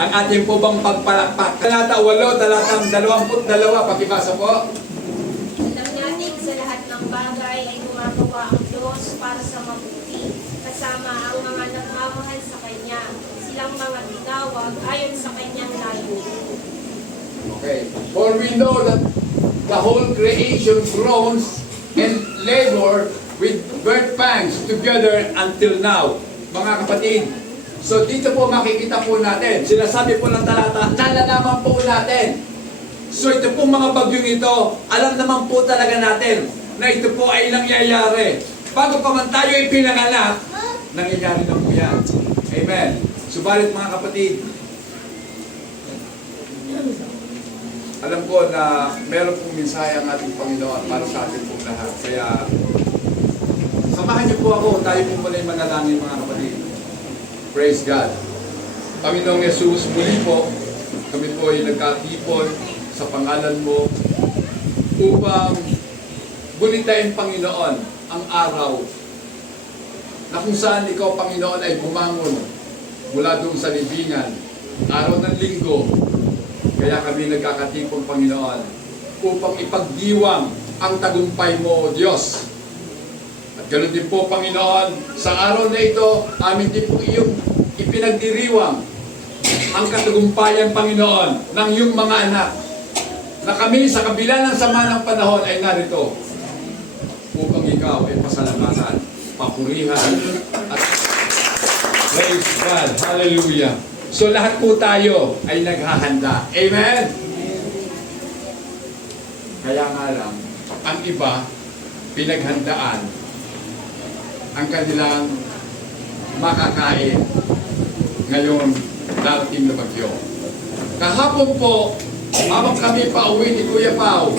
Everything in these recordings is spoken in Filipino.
ang ating po bang pagpalakpak. Talata 8, talatang 22, pakibasa po. Alam natin sa lahat ng bagay ay gumagawa ang Diyos para sa mabuti, kasama ang mga nagmamahal sa Kanya, silang mga tinawag ayon sa Kanyang layunin. Okay. For we know that the whole creation groans and labor with birth pangs together until now. Mga kapatid, so dito po makikita po natin, sinasabi po ng talata, nalalaman po natin. So ito po mga bagyong ito, alam naman po talaga natin na ito po ay nangyayari. Bago pa man tayo ipinanganak, nangyayari na po yan. Amen. Subalit mga kapatid, alam ko na meron pong mensahe ang ating Panginoon para sa ating pong lahat. Kaya, samahan niyo po ako. Tayo po muna yung manalangin mga kapatid. Praise God. Panginoong Yesus, muli po, kami po ay nagkatipon sa pangalan mo upang gunitain, Panginoon, ang araw na kung saan ikaw, Panginoon, ay bumangon mula doon sa libingan, araw ng linggo. Kaya kami nagkakatipon, Panginoon, upang ipagdiwang ang tagumpay mo, Diyos. At ganoon din po, Panginoon, sa araw na ito, amin din po iyong ipinagdiriwang ang katagumpayan, Panginoon, ng iyong mga anak, na kami sa kabila ng sama ng panahon ay narito upang ikaw ay pasalamatan, papurihan, at praise God. Hallelujah. So lahat po tayo ay naghahanda. Amen? Kaya nga lang, ang iba, pinaghandaan ang kanilang makakain ngayon darating na bagyo. Kahapon po, habang kami pauwi ni Kuya Pao,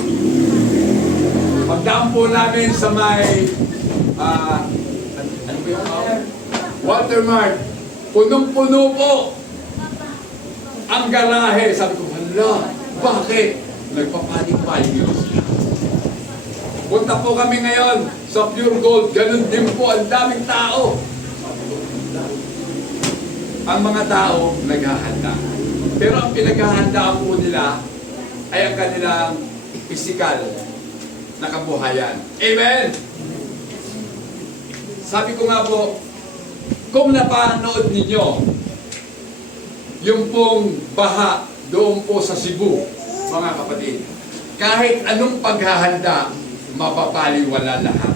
pagdaan po namin sa may ano ba yung Watermark, punong-puno po ang garahe. Sabi ko, hala, bakit? Nagpapanik-panik yun sila. Punta po kami ngayon sa Pure Gold, ganun din po, ang daming tao. Ang mga tao naghahanda. Pero ang pinaghahandaan po nila ay ang kanilang physical na kabuhayan. Amen? Sabi ko nga po, kung napanood ninyo yung pong baha doon po sa Cebu, mga kapatid, kahit anong paghahanda, mapapaliwala lahat.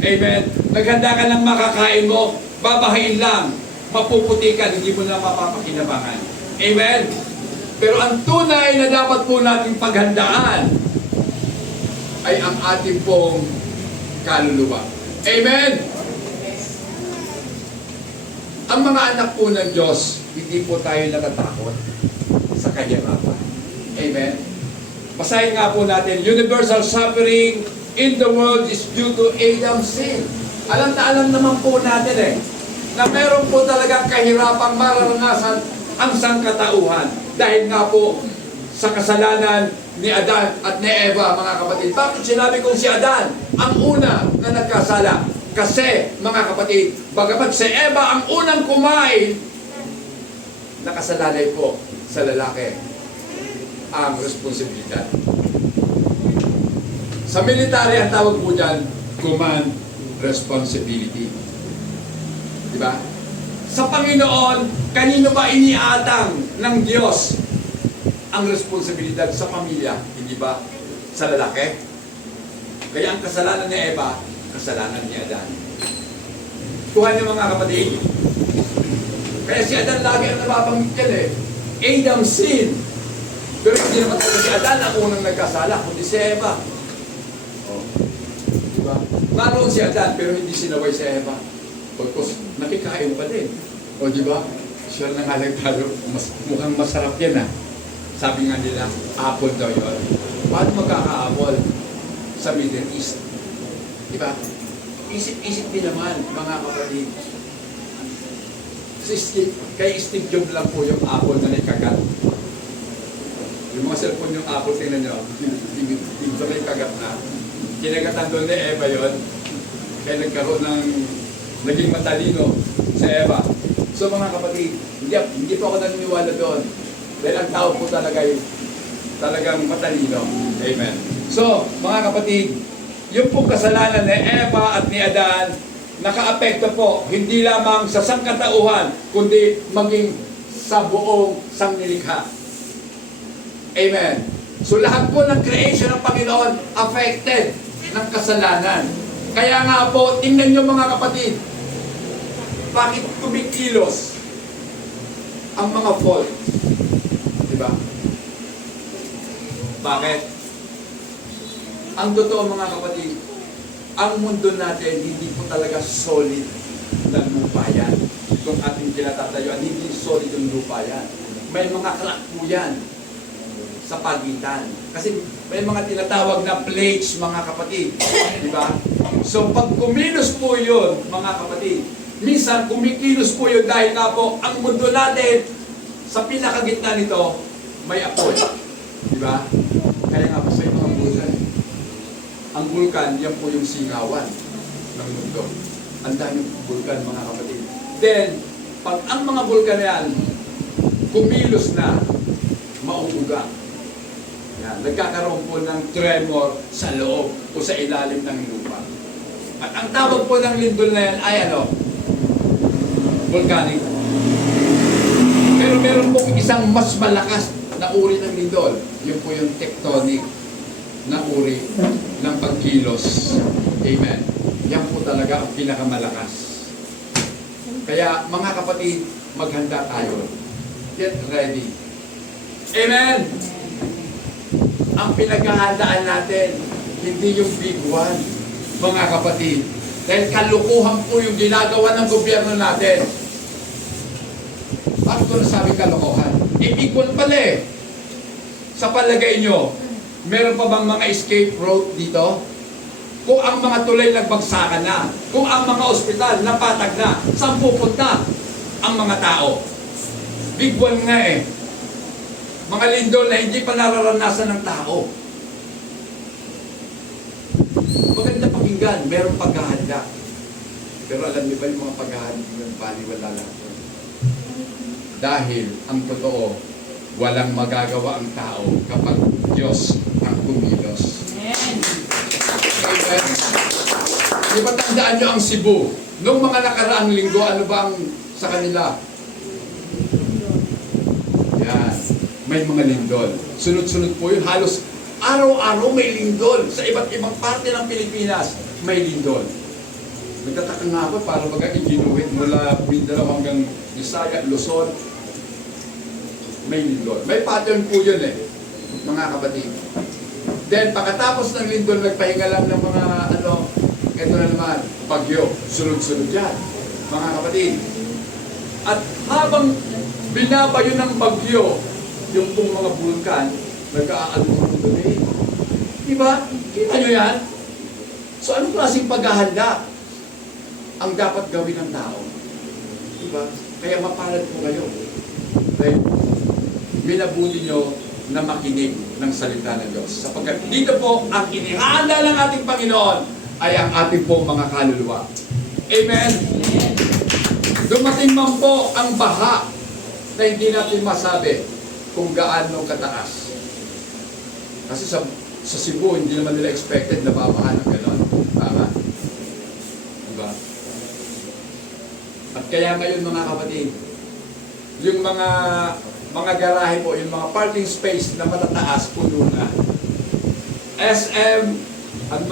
Amen? Naghanda ka ng makakain mo, babahain lang, mapuputi ka, hindi mo na mapapakinabangan. Amen? Pero ang tunay na dapat po nating paghandaan ay ang ating pong kaluluwa. Amen? Ang mga anak po ng Diyos, hindi po tayo natatakot sa kahirapan. Amen? Basahin nga po natin, universal suffering in the world is due to Adam's sin. Alam na alam naman po natin na meron po talagang kahirapang mararanasan ang sangkatauhan. Dahil nga po sa kasalanan ni Adan at ni Eva, mga kapatid. Bakit sinabi kong si Adan ang una na nagkasala? Kasi, mga kapatid, bagamat si Eva ang unang kumain, nakasalalay po sa lalaki ang responsibilidad. Sa military, ang tawag po dyan, command responsibility. Diba? Sa Panginoon, kanino ba iniatang ng Diyos ang responsibilidad sa pamilya? Hindi ba? Sa lalaki? Kaya ang kasalanan ni Eva, kasalanan ni Adan. Tuhan niyo mga kapatid. Kaya si Adan lagi ang nababanggit yan Adam's sin. Pero hindi naman talaga si Adan ang unang nagkasala, kundi si Eva. Diba? Naroon si Adan pero hindi sinaway si Eva. Pagkos, nakikain pa din. O diba? Sure na nga lang tayo, mukhang masarap yan Sabi nga nila, apple daw yun. Paano magkaka-apple sa Middle East? Diba? Isip-isip din naman, mga kapatid. Kay Steve Jobs lang po yung apple na nakagat. Yung mga cellphone yung apple, tingnan nyo, dito may kagat na. Kinagatan doon ni Eva yun. Kaya nagkaroon ng naging matalino sa Eva. So mga kapatid, hindi po ako naniniwala doon. Dahil ang tao po talaga ay talagang matalino. Amen. So, mga kapatid, yung pong kasalanan ni Eva at ni Adan, nakaapekto po, hindi lamang sa sangkatauhan, kundi maging sa buong sangnilikha. Amen. So lahat po ng creation ng Panginoon affected ng kasalanan. Kaya nga po, tingnan nyo mga kapatid, bakit kumikilos ang mga fault? Diba? Bakit? Ang totoo mga kapatid, ang mundo natin hindi po talaga solid na lupa yan. Itong ating kinatatayuan, hindi solid yung lupa yan. May mga crack po yan sa pagitan. Kasi may mga tinatawag na plates mga kapatid. Diba? So pag kumilos po yun mga kapatid, minsan kumikilos po yun dahil nga po ang mundo natin sa pinakagitna nito may apoy. Diba? Kaya nga po sa mga bulkan. Ang bulkan, yan po yung singawan ng mundo. Ang daming bulkan mga kapatid. Then, pag ang mga bulkan yan, kumilos na, mauuga. Yan, nagkakaroon po ng tremor sa loob o sa ilalim ng lupa. At ang tawag po ng lindol na yan ay ano? Volcanic. Pero meron po isang mas malakas na uri ng lindol. Yun po yung tectonic na uri ng pagkilos. Amen. Yan po talaga ang pinakamalakas. Kaya mga kapatid, maghanda tayo. Get ready. Amen. Ang pinaghahandaan natin, hindi yung big one, mga kapatid. Dahil kalukuhan po yung ginagawa ng gobyerno natin. Bakit ko nasabi kalukuhan? Big one pala eh. Sa palagay nyo, meron pa bang mga escape route dito? Kung ang mga tulay nagbagsakan na, kung ang mga ospital napatag na, saan pupunta ang mga tao? Big one nga eh. Mga lindol na hindi pa nararanasan ng tao. Maganda pakinggan, meron paghahanda. Pero alam niyo ba yung mga paghahanda yung baliwala lang? Dahil ang totoo, walang magagawa ang tao kapag Diyos ang kumilos. Amen. Di ba tandaan nyo ang Cebu? Noong mga nakaraang linggo, ano ba ang sa kanila? Yan. May mga lindol. Sunod-sunod po yun. Halos araw-araw may lindol. Sa iba't ibang parte ng Pilipinas, may lindol. Nagtataka nga ako para baga iginuhit mula Mindanao hanggang Visaya, Luzon. May lindol. May pattern po yun eh, mga kapatid. Then, pagkatapos ng lindol, nagpahinga lang ng mga ito na naman, bagyo. Sunod-sunod yan, mga kapatid. At habang binabayo ng bagyo, yung pong mga bulkan, nag-aalunod doon eh. Diba? Kita nyo yan? So, anong klaseng paghahanda ang dapat gawin ng tao? Diba? Kaya mapalad po kayo. Dahil minabuti nyo na makinig ng salita ng Diyos. Sapagkat dito po, ang inihanda ng ating Panginoon ay ang ating pong mga kaluluwa. Amen? Dumating man po ang baha na hindi natin masabi kung gaano kataas. Kasi sa Cebu, hindi naman nila expected na babahan ng gano'n. Tama? Diba? At kaya ngayon mga kapatid, yung mga garahe po, yung mga parking space na matataas, puno na. SM, ang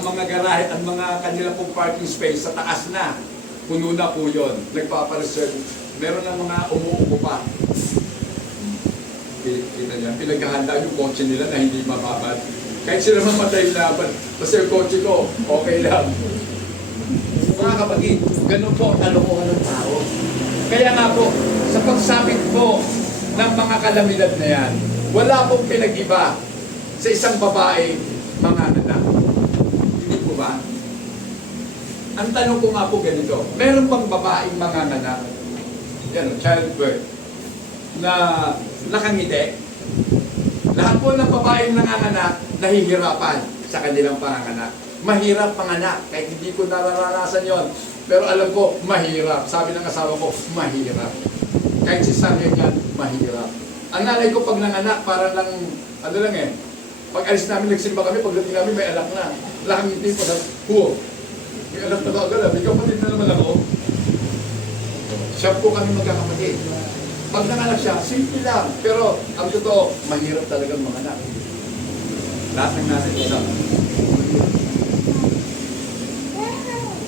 mga garahe, ang mga kanila pong parking space sa taas na, puno na po yun. Nagpapareserve. Meron ng mga umuupo pa. Kita niya, pinaghahanda yung kotse nila na hindi mababad. Kahit sila mamatay laban, basta yung kotse ko, okay lang. Mga kapatid, ganun po ang kalokohan ng tao. Kaya nga po, sa pagsabit po ng mga kalamidad na yan, wala pong pinag-iba sa isang babae, mga anak. Hindi po ba? Ang tanong ko nga po ganito, meron bang babaeng mga anak, yan, childbirth, na nakangiti? Lahat po ng babaeng nanganganak, nahihirapan sa kanilang panganganak. Mahirap panganak, kahit hindi ko nararanasan yon. Pero alam ko, mahirap. Sabi ng asawa ko, mahirap. Kahit si Sargen yan, mahirap. Ang nanay ko pag nanganak, parang lang, ano lang eh, pag alis namin, nagsimba kami, pagdating namin, may anak na. Wala kang ngiti po sa, huwo. May anak na agad, may kapatid na naman ako. Siya po kami magkakapatid. Pag nanganak siya, simple lang. Pero ang totoo, mahirap talagang manganak. Lahat ng nasa isa.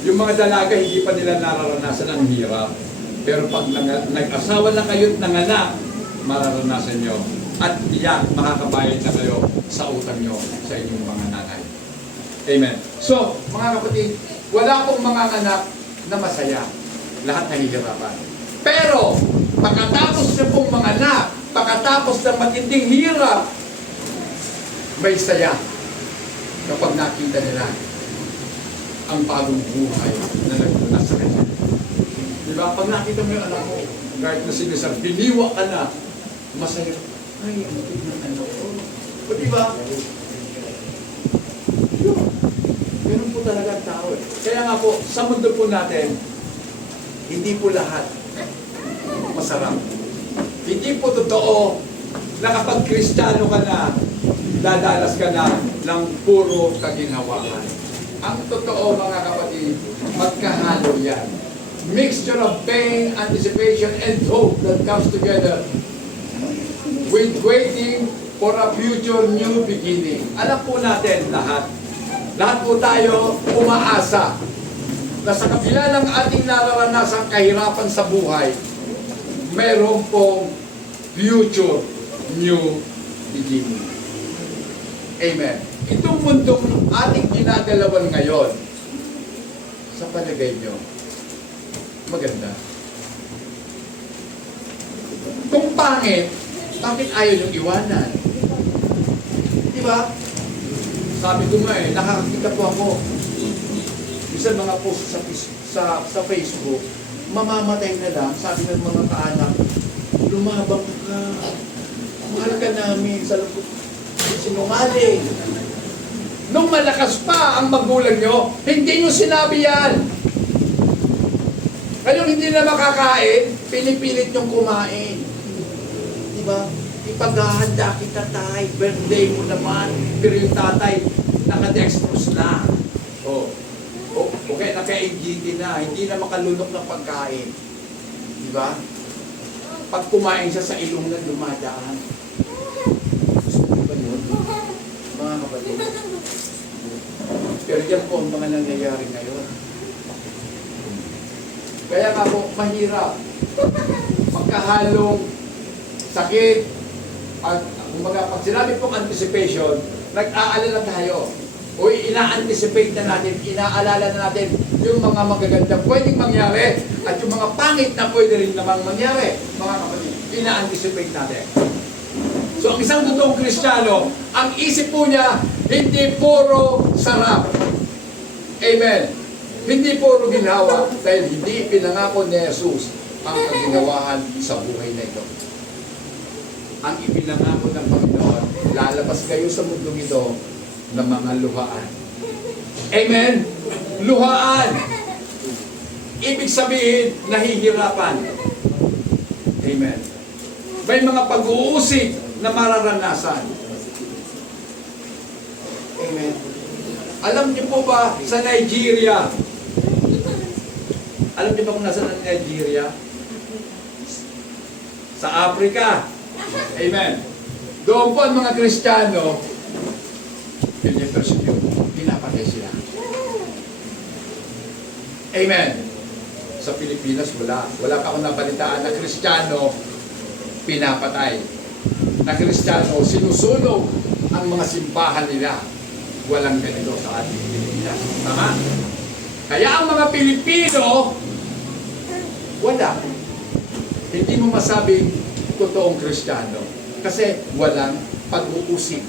Yung mga dalaga, hindi pa nila nararanasan ang hirap. Pero pag nag-asawa na kayo at nanganak, mararanasan nyo. At iyak, makakabayad na kayo sa utang nyo sa inyong mga nanay. Amen. So, mga kapatid, wala pong mga anak na masaya. Lahat nahihirapan. Pero, pagkatapos na pong mga anak, pagkatapos ng matinding hirap, may saya kapag nakita nila ang bagong buhay na nagmula sa kanya. Diba? Pag nakita mo yung anak mo, kahit na sinisang, biniwa ka na, masaya. Ay, ang tignan ng anak ko. O diba? Yun. Ganun po talaga ang tao eh. Kaya nga po, sa mundo po natin, hindi po lahat masarap. Hindi po totoo na kapag Kristiyano ka na, dadalas ka na ng puro kaginhawaan. Ang totoo mga kapatid, magkahalo yan. Mixture of pain, anticipation, and hope that comes together with waiting for a future new beginning. Alam po natin lahat. Lahat po tayo umaasa na sa kabila ng ating nararanasang kahirapan sa buhay, mayroon pong future new beginning. Amen. Itong mundong ating ginagalawan ngayon, sa palagay nyo, maganda. Kung pangit, bakit ayaw yung iwanan? Di ba? Sabi ko nga eh, nakakakita po ako. Isang mga post sa Facebook, mamamatay na lang, sabi ng mga kaanak, lumabang ka, mahal ka namin, sa loob, sinungaling. Nung malakas pa ang magulang nyo, hindi nyo sinabi yan. Ngayon hindi na makakain, pinipilit nyong kumain. Diba? Ipaghahanda kita tay, birthday mo naman, pero yung tatay, naka-dextrose na. Okay, naka-AGT na, hindi na makalunok ng pagkain. Diba? Pag kumain siya sa ilong na dumadaan. Gusto mo ba yun? Mga kapatid. Pero yan po ang mga nangyayari ngayon. Kaya nga po, mahirap. Magkahalong sakit. At pag sinabi pong anticipation, nag-aalala tayo. O ina-anticipate na natin, inaalala na natin yung mga magaganda pwedeng mangyari at yung mga pangit na pwede rin namang mangyari. Mga kapatid, ina-anticipate natin. So ang isang totoong Kristiyano, ang isip po niya, hindi puro sarap. Amen. Hindi puro ginhawa dahil hindi pinangako ni Jesus ang kaginawahan sa buhay na ito. Ang ipinangako ng Panginoon, lalabas kayo sa mundong ito ng mga luhaan. Amen? Luhaan. Ibig sabihin, nahihirapan. Amen. May mga pag-uusig na mararanasan. Amen. Alam niyo po ba sa Nigeria? Alam niyo ba kung nasa Nigeria? Sa Africa. Amen. Doon po ang mga Kristiyano, persecute, pinapatay sila. Amen. Sa Pilipinas, wala pa akong nabalitaan na Kristiyano pinapatay. Na Kristiyano sinusunog ang mga simbahan nila. Walang ganito sa ating Pilipinas. Tama? Kaya ang mga Pilipino, wala. Hindi mo masabing totoong Kristiyano. Kasi walang pag-uusig.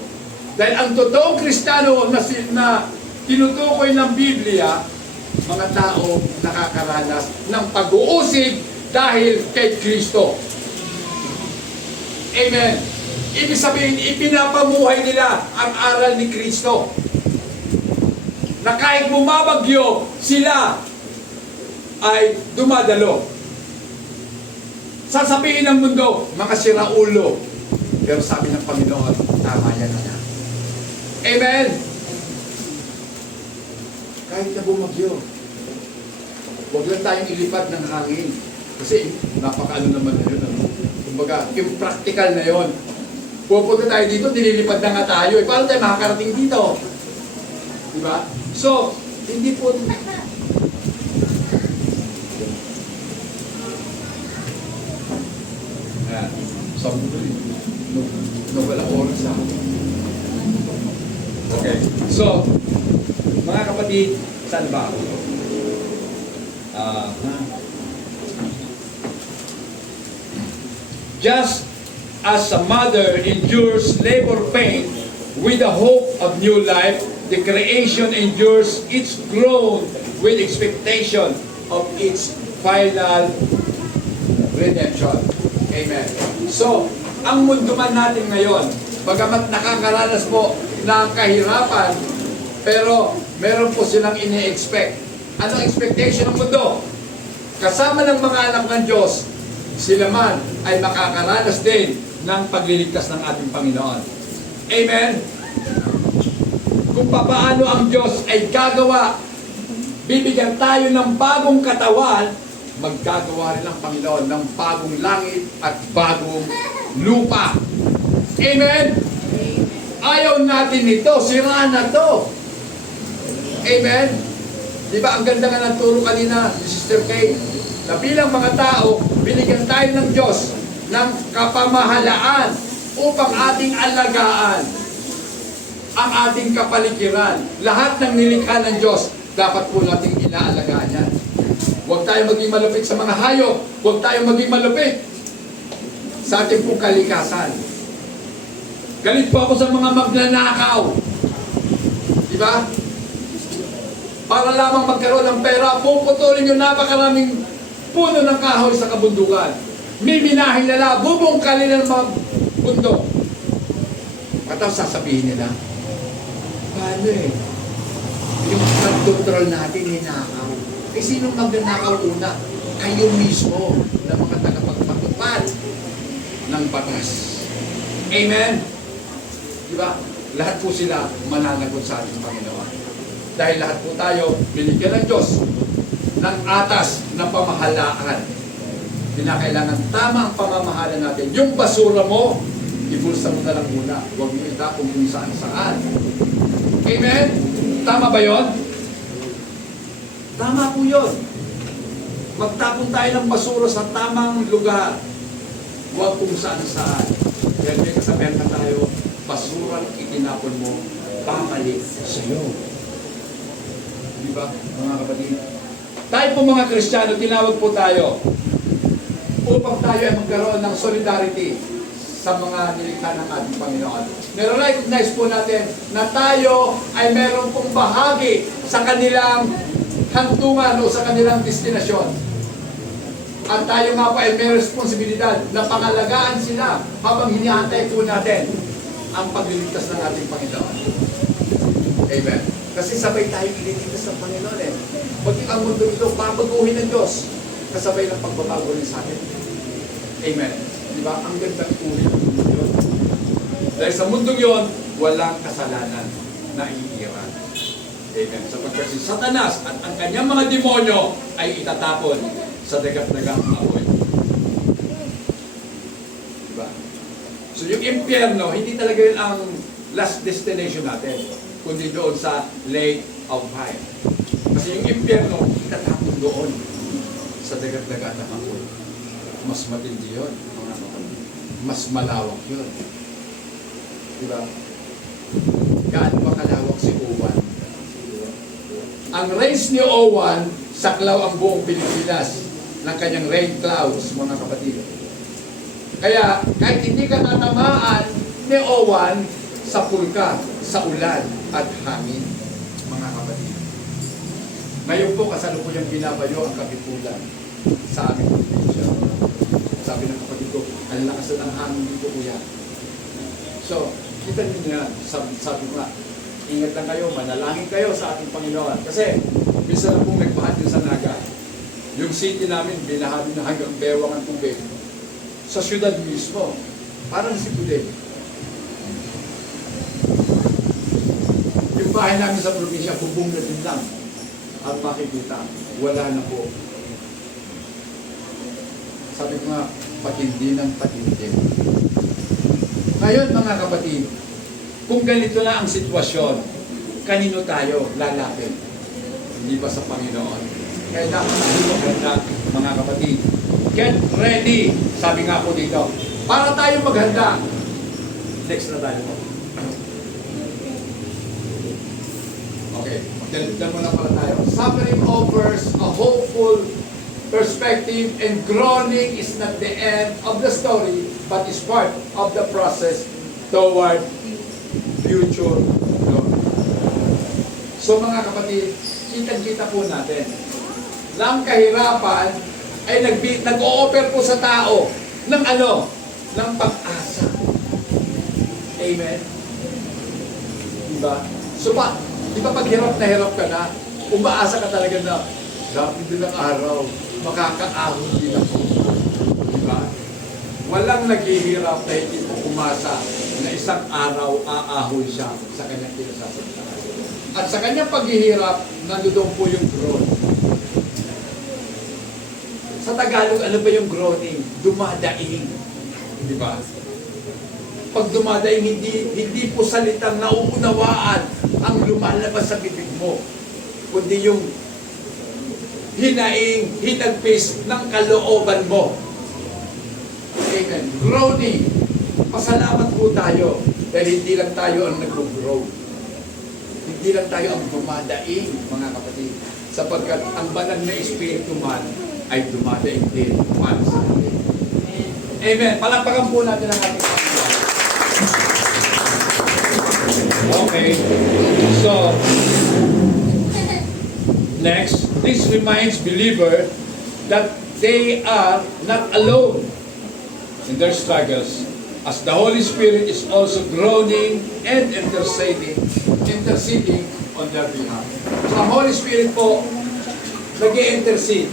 Dahil ang totoong Kristiyano na tinutukoy ng Biblia, mga tao nakakaranas ng pag-uusig dahil kay Kristo. Amen. Ibig sabihin, ipinapamuhay nila ang aral ni Kristo. Na kahit bumabagyo, sila ay dumadalo. Sasabihin ng mundo, mga siraulo. Pero sabi ng Panginoon, tama yan na. Amen? Kahit na bumagyo, huwag lang tayong ilipad ng hangin. Kasi napakaano naman na yun. Kumbaga, yung practical na yun. Pupunta tayo dito, nililipad na nga tayo. Paano tayo makakarating dito? Diba? So, hindi po... Ayan. So, walang oras na. Okay. So, mga kapatid, saan ba ako? Just as a mother endures labor pain with the hope of new life, the creation endures its growth with expectation of its final redemption. Amen. So, ang mundo man natin ngayon, bagamat nakakaranas po ng kahirapan, pero meron po silang ini-expect. Anong expectation ng mundo? Kasama ng mga anak ng Diyos, sila man ay makakaranas din ng pagliligtas ng ating Panginoon. Amen? Kung paano ang Diyos ay gagawa, bibigyan tayo ng bagong katawan, maggagawa rin ang Panginoon ng bagong langit at bagong lupa. Amen? Ayaw natin ito, sira na to. Amen? Di ba ang ganda nga ng turo kanina ni Sister Kay, na bilang mga tao, binigyan tayo ng Diyos ng kapamahalaan upang ating alagaan ang ating kapaligiran. Lahat ng nilikha ng Diyos, dapat po nating inaalagaan yan. Huwag tayo maging malupit sa mga hayop. Huwag tayo maging malupit sa ating pong kalikasan. Galit po ako sa mga magnanakaw. Diba? Para lamang magkaroon ng pera, puputulin yung napakaraming puno ng kahoy sa kabundukan. Miminahin nila, bubungkalin ng mga bundok. At ang sasabihin nila, paano yung control natin, ninakaw. Sinong magnanakaw una? Kayo mismo na mga tagapagpatupad ng batas. Amen? Diba? Lahat po sila mananagot sa ating Panginoon. Dahil lahat po tayo binigyan ng Diyos ng atas na pamahalaan. Kinakailangan tama ang pamamahala natin. Yung basura mo, ibulsa mo na lang muna. Huwag mo itapon kung saan-saan. Amen? Tama ba yon? Tama po yun. Magtapon tayo ng basura sa tamang lugar. Huwag kung saan-saan. Kaya may kasabihan na tayo, basurang itinapon mo, babalik sa'yo. Diba, mga kapatid? Tayo po mga Kristiyano, tinawag po tayo upang tayo ay magkaroon ng solidarity sa mga nilikha ng ating Panginoon. Nare-recognize po natin na tayo ay meron pong bahagi sa kanilang hantungan o sa kanilang destinasyon. At tayo nga po ay may responsibilidad na pangalagaan sila habang hinihantay po natin ang pagliligtas ng ating Panginoon. Amen. Kasi sabay tayo ililigtas ng Panginoon eh. Pag ang mundo ito, babaguhin ng Diyos. Kasabay ng pagbabago rin sa atin. Amen. Di ba? Ang gandang uri ng mundo yun. Dahil sa mundong yun, walang kasalanan na iiran. Amen. Sapagkat si Satanas at ang kanyang mga demonyo ay itatapon sa dagat-dagang apoy. Diba? So yung impyerno, hindi talaga yun ang last destination natin, kundi doon sa lake of fire. Kasi yung impyerno, itatapon doon sa dagat-dagat ng apoy. Mas matindi yun, mga kapatid. Mas malawak yun. Diba? Gaano ba kalawak si Owan? Ang rains ni Owan, saklaw ang buong Pilipinas ng kanyang rain clouds, mga kapatid. Kaya, kahit hindi ka tatamaan ni Owan, sapul ka sa ulan at hangin, mga kapatid. Ngayon po, kasalukuyang binabayo ang Katipunan sa aming probinsya. Sabi ng kapatid ko, ang lakas ng hangin dito, kuya. So, kita niyo yan. Sabi ko nga, ingat lang kayo, manalangin kayo sa ating Panginoon. Kasi, bisa na pong nagbahat din sa Naga. Yung city namin, binahamin na hanggang bewang ang tubig. Sa syudad mismo, parang si Pude. Yung bahay namin sa probinsya, bubong na din lang. At makikita, wala na po. Sabi ko nga, patindi ng patindi. Ngayon mga kapatid, kung ganito na ang sitwasyon, kanino tayo lalapit? Hindi ba sa Panginoon? Kaya dapat tayo maghanda, mga kapatid. Get ready, sabi nga po dito. Para tayo maghanda. Next na tayo po. Okay, magdalitan mo na pala tayo. Suffering offers a hopeful perspective, and groaning is not the end of the story, but is part of the process toward future glory. So mga kapatid, kitang-kita po natin, lang kahirapan ay nag-o-offer po sa tao ng ano? Ng pag-asa. Amen? Diba? So di ba pag hirap na hirap ka na, umaasa ka talaga na, dapit din ang araw, makakaahon din ako. Diba? Walang naghihirap na hindi po umasa na isang araw aahon siya sa kanyang kinasasalita. At sa kanyang paghihirap, nandoon po yung groan. Sa Tagalog, ano ba yung groaning? Dumadaing. Di ba? Pag dumadaing, hindi po salitang nauunawaan ang lumalabas sa bibig mo, kundi yung hinagpis ng kalooban mo. Amen. Groaning. Pasalamat po tayo dahil hindi lang tayo ang nag-grow. Hindi lang tayo ang dumadaing, mga kapatid. Sapagkat ang banal na espiritu man ay dumadaing din para sa atin. Amen. Palakpakan po natin ang ating Panginoon. Okay. So, next, this reminds believer that they are not alone in their struggles, as the Holy Spirit is also groaning and interceding on their behalf. So ang Holy Spirit po, nag-i-intercede.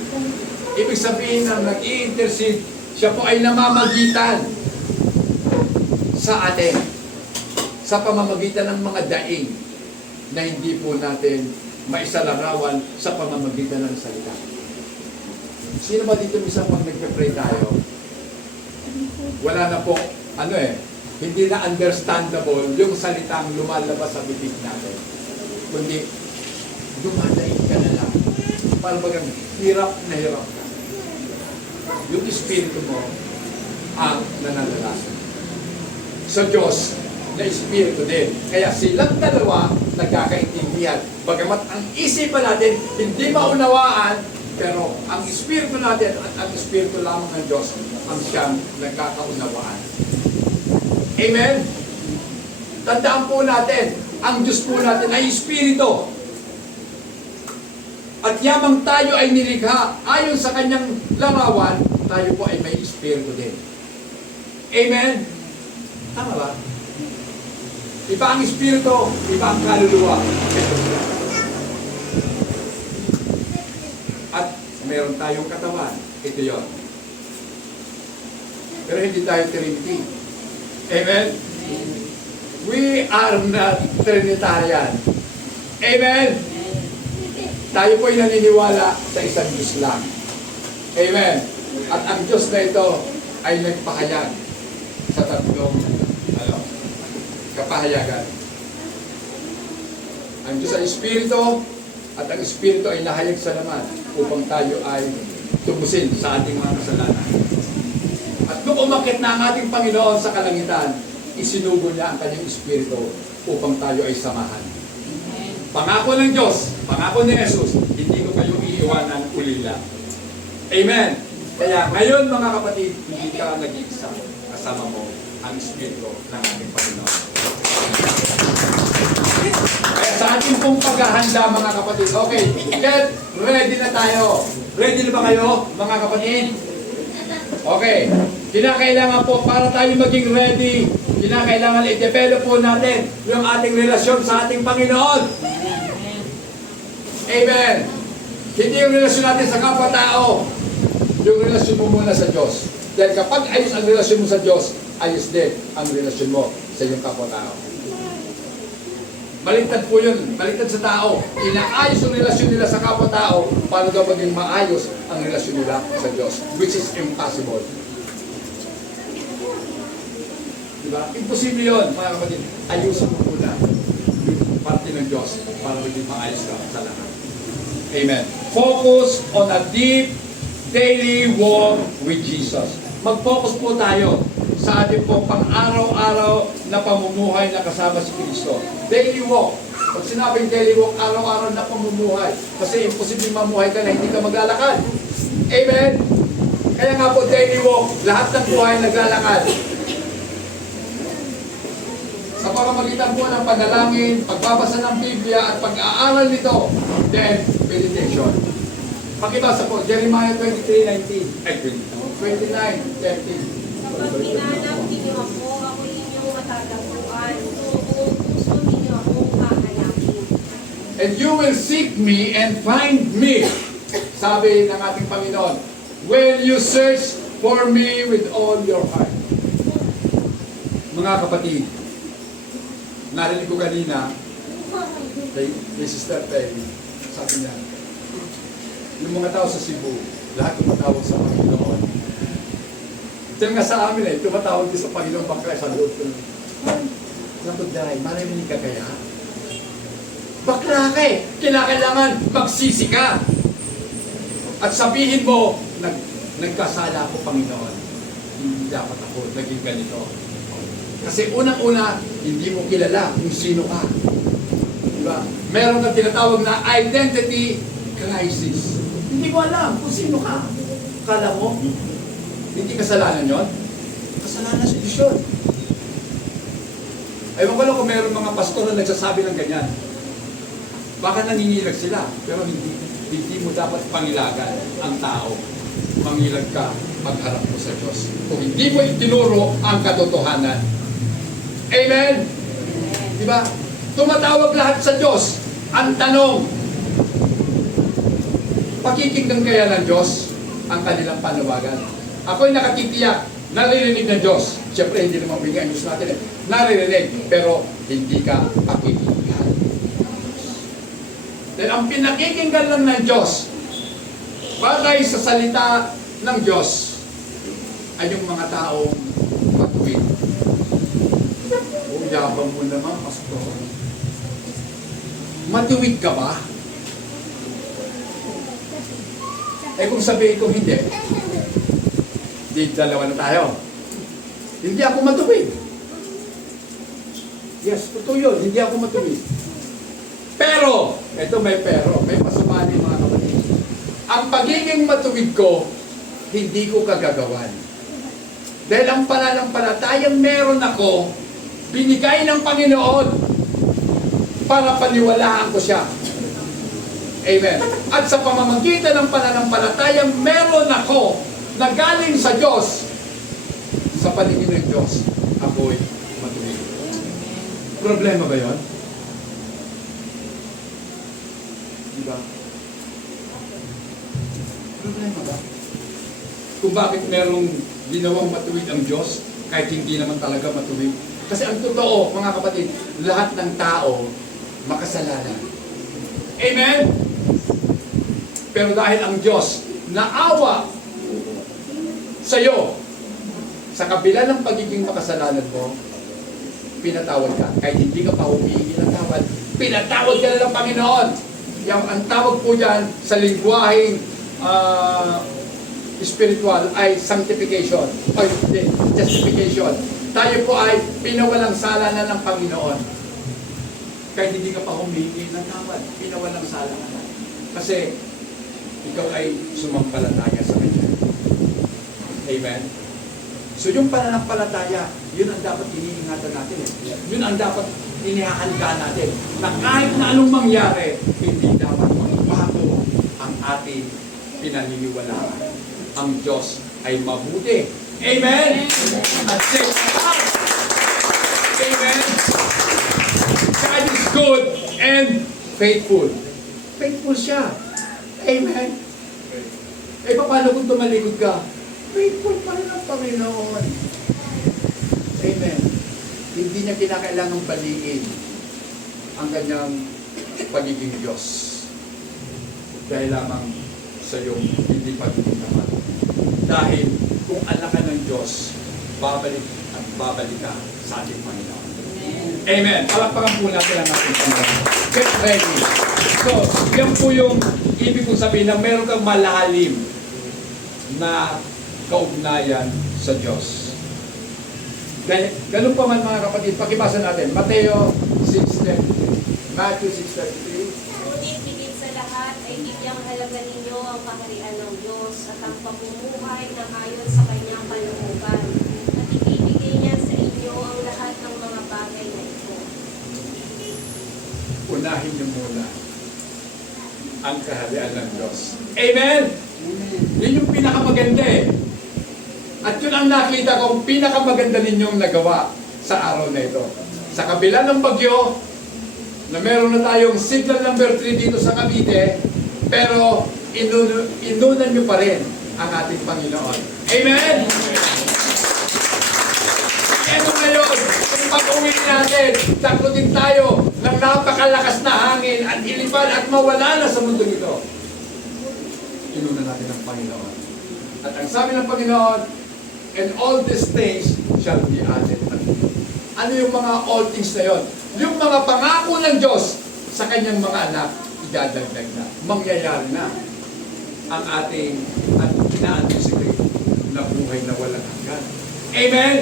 Ibig sabihin ng nag-i-intercede, siya po ay namamagitan sa atin, sa pamamagitan ng mga daing na hindi po natin maisalarawan sa pamamagitan ng salita. Sino ba dito minsan pag nagpe-pray tayo? Wala na po, hindi na understandable yung salitang lumalabas sa bibig natin. Kundi, dumadaing ka na lang. Para bagang hirap na hirap ka. Yung espiritu mo ang nananalasan. Sa Diyos, na espiritu din. Kaya silang dalawa nagkakaintindihan. Bagamat ang isipan natin hindi maunawaan, pero ang espiritu natin at ang espiritu lamang ng Diyos ang siyang nagkakaunawaan. Amen? Tandaan po natin, ang Diyos po natin ay espiritu. At yamang tayo ay nilikha ayon sa kanyang larawan, tayo po ay may espiritu din. Amen? Tama ba? Iba ang espiritu, iba ang kaluluwa. At meron tayong katawan. Ito yon. Pero hindi tayo Trinity. Amen? We are not Trinitarian. Amen? Tayo po ay naniniwala sa isang Diyos lang. Amen? At ang Diyos na ito ay nagpahayag sa tatlong kapahayagan. Ang Diyos ay Espiritu at ang Espiritu ay nahayag sa laman upang tayo ay tubusin sa ating mga kasalanan. At nung umakyat na ang ating Panginoon sa kalangitan, isinugo niya ang kanyang Espiritu upang tayo ay samahan. Pangako ng Diyos, pangako ni Jesus, hindi ko kayo iiwanan ulila. Amen. Kaya ngayon mga kapatid, hindi ka nag-iisa. Kasama mo ang Espiritu ng ating Panginoon. Kaya sa ating pong paghahanda mga kapatid, okay, get ready na tayo. Ready na ba kayo mga kapatid? Okay, kinakailangan po para tayo maging ready, kinakailangan i-develop po natin yung ating relasyon sa ating Panginoon. Amen. Hindi yung relasyon natin sa kapwa-tao. Yung relasyon mo muna sa Diyos. Dahil kapag ayos ang relasyon mo sa Diyos, ayos din ang relasyon mo sa iyong kapwa-tao. Baliktad po yun. Baliktad sa tao. Inaayos yung relasyon nila sa kapwa-tao para daw maging maayos ang relasyon nila sa Diyos. Which is impossible. Diba? Imposible yun, mga kapatid. Ayusin mo muna yung parte ng Diyos para maging maayos ka sa lahat. Amen. Focus on a deep daily walk with Jesus. Mag-focus po tayo sa ating pong pang-araw-araw na pamumuhay na kasama si Kristo. Daily walk. Pag sinabing daily walk, araw-araw na pamumuhay. Kasi imposible mamuhay ka na hindi ka maglalakad. Amen? Kaya nga po, daily walk, lahat ng buhay naglalakad. Sa pamamagitan po ng panalangin, pagbabasa ng Biblia at pag-aaral nito, then meditation. Pakibasa po, Jeremiah 23:19. Ay, 29:13. Kapag hinanap ninyo ako, ako inyong matatagpuan. Kung buong puso ninyo akong hahanapin. And you will seek me and find me. Sabi ng ating Panginoon, when you search for me with all your heart. Mga kapatid, narinig ko kanina, kay Sister Peggy, sabi niya, yung mga tao sa Cebu, lahat tumatawag sa Panginoon. Diyan nga sa amin tumatawag din sa Panginoon bangkay sa loob ko. Naku, Day, marinig ka kaya? Bakla ka Kinakailangan magsisi ka. At sabihin mo, nagkasala ako, Panginoon. Hindi dapat ako naging ganito. Kasi unang-una, hindi mo kilala kung sino ka. Diba? Meron kang tinatawag na identity crisis. Hindi mo alam kung sino ka. Kala mo, hindi kasalanan yon? Kasalanan sa Diyos yun. Ewan ko lang kung meron mga pastor na nagsasabi ng ganyan. Baka nangingilag sila, pero hindi mo dapat pangilagan ang tao. Mangilag ka pagharap mo sa Diyos. Kung hindi mo itinuro ang katotohanan. Amen? Diba? Tumatawag lahat sa Diyos. Ang tanong, pakikinggan kaya ng Diyos ang kanilang panawagan? Ako'y nakatitiyak, naririnig ng Diyos. Siyempre, hindi naman bigyan Diyos natin naririnig, pero hindi ka pakikinggan. Dahil ang pinakikinggan lang ng Diyos, bagay sa salita ng Diyos, ay yung mga taong matuwid. O, yabang mo naman, pastor. Matuwid ka ba? Eh kung sabihin ko hindi, di dalawa na tayo. Hindi ako matuwid. Yes, totoo yun. Hindi ako matuwid. Pero, ito may pero, may pasumali mga kapatid. Ang pagiging matuwid ko, hindi ko kagagawan. Dahil ang pananampalatayang meron ako, binigay ng Panginoon para paniwalaan ko siya. Amen. At sa pamamagitan ng pananampalatayang meron ako na galing sa Diyos, sa paningin ng Diyos, ako'y matuwid. Problema ba yun? Diba? Problema ba? Kung bakit merong ginawang matuwid ang Diyos, kahit hindi naman talaga matuwid. Kasi ang totoo, mga kapatid, lahat ng tao makasalanan. Amen? Pero dahil ang Diyos naawa sa iyo, sa kabila ng pagiging makasalanan mo, pinatawad ka. Kahit hindi ka pa humihingi ng tawad, pinatawad ka na ng Panginoon. Yung ang tawag po dyan sa lingwaheng spiritual ay sanctification o justification. Tayo po ay pinawalang sala na ng Panginoon. Kahit hindi ka pa humihingi ng tawad, pinawalang sala na. Kasi ikaw ay sumampalataya sa Kanya. Amen? So yung pananampalataya, yun ang dapat iniingatan natin. Yun ang dapat inihahanda natin. Na kahit na anong mangyari, hindi dapat magbago ang ating pinaniniwalaan. Ang Diyos ay mabuti. Amen? At safe out. Amen? God is good and faithful. Faithful siya. Amen. Eh, paano kung tumalikod ka? Faithful pa rin ang Panginoon. Amen. Hindi niya kinakailangang baliin ang kanyang pagiging Diyos. Dahil lamang sa iyong hindi pagiging naman. Dahil kung anak ka ng Diyos, babalik at babalik ka sa ating Panginoon. Amen. Palakpakan po natin ang ating Panginoon. Get ready. So, yan po yung ibig kong sabihin na meron kang malalim na kaugnayan sa Diyos. Ganun pa man mga kapatid, pakibasa natin. Matthew 6:33. Matthew 6:33. Ngunit higit sa lahat ay bigyang halaga ninyo ang kaharian ng Diyos at ang pamumuhay na ayon sa kanyang kalooban. At ibibigay niya sa inyo ang lahat ng mga bagay na ito. Unahin niyo muna ang kaharian ng Diyos. Amen! Yun yung pinakamaganda eh. At yun ang nakita kong pinakamaganda ninyong nagawa sa araw na ito. Sa kabila ng bagyo, na meron na tayong signal number 3 dito sa Cavite, pero inunan nyo pa rin ang ating Panginoon. Amen! Ito ngayon, kung pag-uwi natin, sakutin tayo ng napakalakas na hangin at ilipan at mawala na sa mundo nito. Inunan natin ang Panginoon. At ang sabi ng Panginoon, and all these things shall be added unto you. Ano yung mga all things na yun? Yung mga pangako ng Diyos sa kanyang mga anak, idadagdag na. Mangyayari na ang ating at ina-anticipate na buhay na walang hanggan. Amen?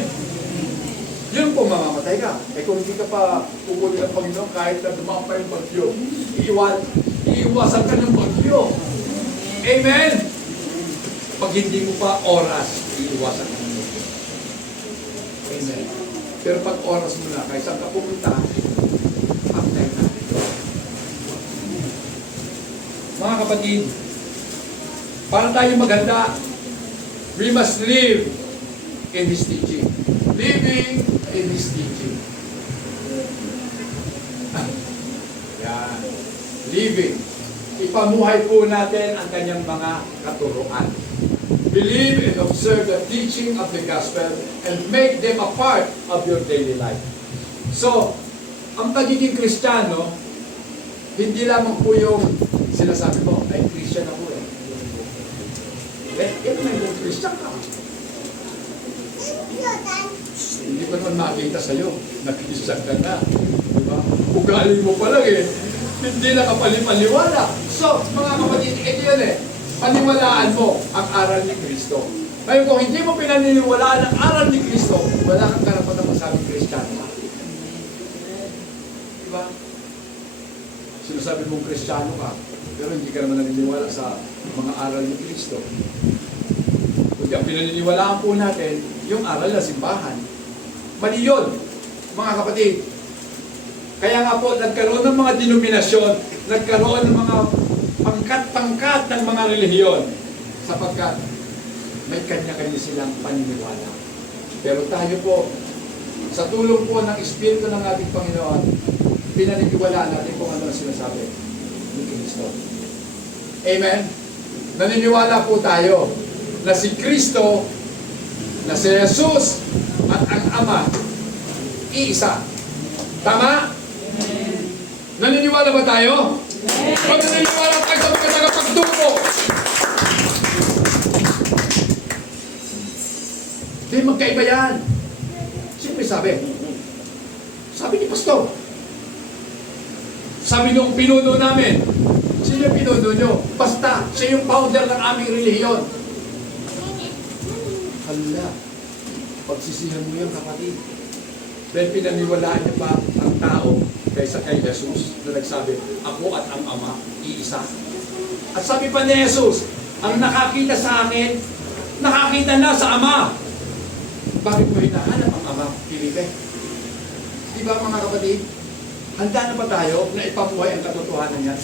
Yun po, mamamatay ka. Eh kung hindi ka pa pupuli ng Panginoon, kahit na dumang pa yung bagyo, iiwasan ka ng bagyo. Amen? Pag hindi mo pa oras, iiwasan ka ng bagyo. Amen. Pero pag oras mo na, kahit saan ka pumunta, pagtay na. Mga kapatid, para tayo maganda, we must live in His teaching. Living in His teaching. Yan. Living. Ipamuhay po natin ang kanyang mga katuruan. Believe and observe the teaching of the gospel and make them a part of your daily life. So, ang pagiging Kristiyano, hindi lamang po yung sinasabi mo, ay Christian ako eh. Ito na yung Christian ka. Hindi ko naman makita sa'yo na Christian ka na. Diba? Ugali mo pa lang eh. Hindi na kapalipaliwala. So, mga kapatid, ito yun eh. Paniwalaan mo ang aral ni Kristo. Ngayon, kung hindi mo pinaniniwalaan ang aral ni Kristo, wala kang karapat na masabing Kristiyano. Diba? Sinasabi mong Kristiyano ka, pero hindi ka naman naniniwala sa mga aral ni Kristo. Kundi ang pinaniniwalaan po natin, yung aral na simbahan. Mali yun, mga kapatid. Kaya nga po, nagkaroon ng mga denominasyon, nagkaroon ng mga pangkat-pangkat ng mga relihiyon sapagkat may kanya-kanya silang paniniwala. Pero tayo po, sa tulong po ng Espiritu ng ating Panginoon, pinaniniwalaan natin kung ano ang sinasabi ni Kristo. Amen? Naniniwala po tayo na si Kristo, na si Jesus, at ang Ama, iisa. Tama? Naniniwala ba tayo? Pag naniniwala tayo sa mga tagapagturo, di magkaiba yan. Sino may sabi? Sabi ni Pastor. Sabi nung pinuno namin. Sino yung pinuno nyo? Basta, siya yung founder ng aming relihiyon. Hala, pagsisihan mo yan kapatid. Dahil pinaniwalaan niya pa ang tao kaysa kay Jesus na nagsabi, ako at ang Ama, iisa. At sabi pa ni Jesus, ang nakakita sa akin, nakakita na sa Ama. Bakit mo hinahanap ang Ama, Felipe? Di ba mga kapatid? Handa na ba tayo na ipamuhay ang katotohanan niya?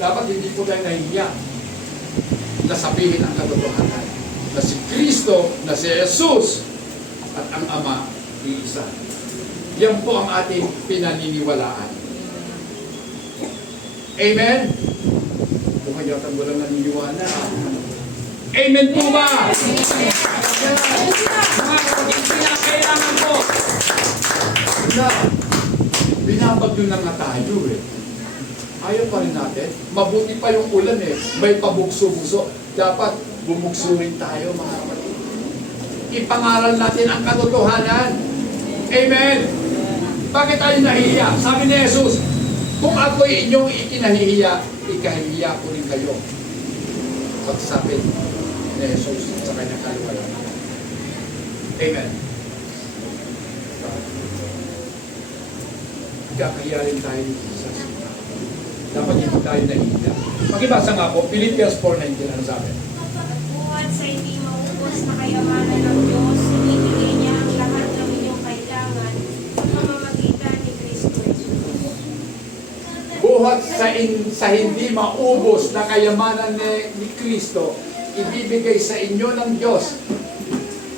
Dapat hindi po tayo nahihiya na sabihin ang katotohanan na si Kristo, na si Jesus at ang Ama, iisa. Yan po ang ating pinaniniwalaan. Amen? Buhay yata walang naniniwala. Amen po ba? Mga kapatid, kailangan po. Na, binabagyo na nga tayo eh. Ayaw pa rin natin. Mabuti pa yung ulan eh. May pabugso-bugso. Dapat bumugso rin tayo, mga kapatid. Ipangaral natin ang katotohanan. Amen. Bakit tayo nahihiya? Sabi ni Jesus, kung ako'y inyong ikinahihiya, ikahihiya ko rin kayo. Pagsabi ni Jesus sa kanyang kaliwala. Amen. Kakahiya rin tayo ni Jesus. Dapat hindi tayo nahihiya. Pakibasa nga po, Philippians 4:19, ano sabi? Buhat sa hindi maubos na kayamanan ng Diyos, ibibigay niya ang lahat ng inyong kailangan sa pamamagitan ni Kristo Jesus. Buhat sa hindi maubos na kayamanan ni Kristo, ibibigay sa inyo ng Diyos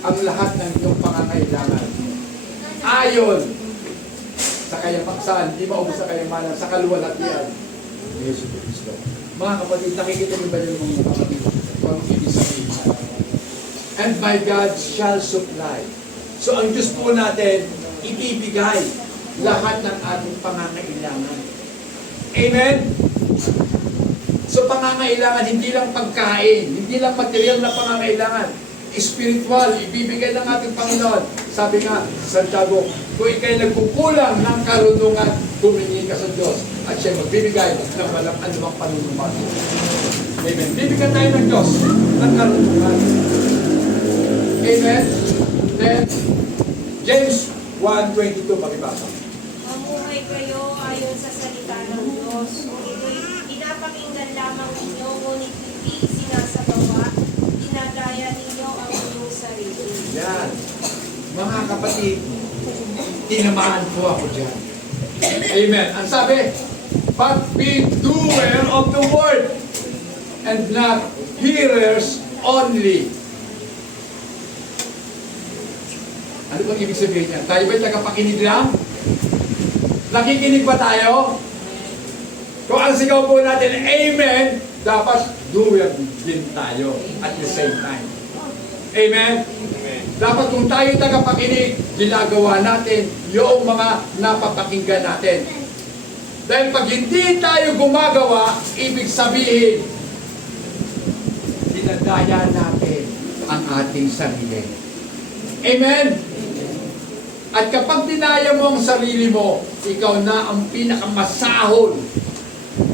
ang lahat ng inyong pangangailangan. Ayon sa kayamanan, hindi maubos sa kayamanan, sa kaluwalhatian ni Jesus Kristo. Mga kapatid, nakikita niyo ba yung mga kapatid? Kung ibig sabihin sa and my God shall supply. So ang Diyos po natin, ibibigay lahat ng ating pangangailangan. Amen? So pangangailangan, hindi lang pagkain, hindi lang material na pangangailangan. Spiritual, ibibigay ng ating Panginoon. Sabi nga, Santiago, kung ikay nagkukulang ng karunungan, humingi ka sa Diyos at siya magbibigay ng walang anumang panunumbat. Amen. Bibigyan tayo ng Diyos ng karunungan. Amen. Then, James 1:22, pakibasa. Mamuhay kayo ayon sa salita ng Diyos. Kung ito'y pinapakinggan lamang ninyo, ngunit hindi sinasagawa, dinadaya ninyo ang inyong sarili. Yan. Mga kapatid, tinamaan po ako dyan. Amen. Ang sabi, but be doer of the word and not hearers only. Ano bang ibig sabihin niya? Tayo ba'y tagapakinig lang? Nakikinig ba tayo? Kung ang sigaw po natin, amen, dapat doer din tayo at the same time. Amen? Dapat kung tayo tagapakinig, ginagawa natin yung mga napapakinggan natin. Dahil pag hindi tayo gumagawa, ibig sabihin, dinadaya natin ang ating sarili. Amen? At kapag dinaya mo ang sarili mo, ikaw na ang pinakamasahol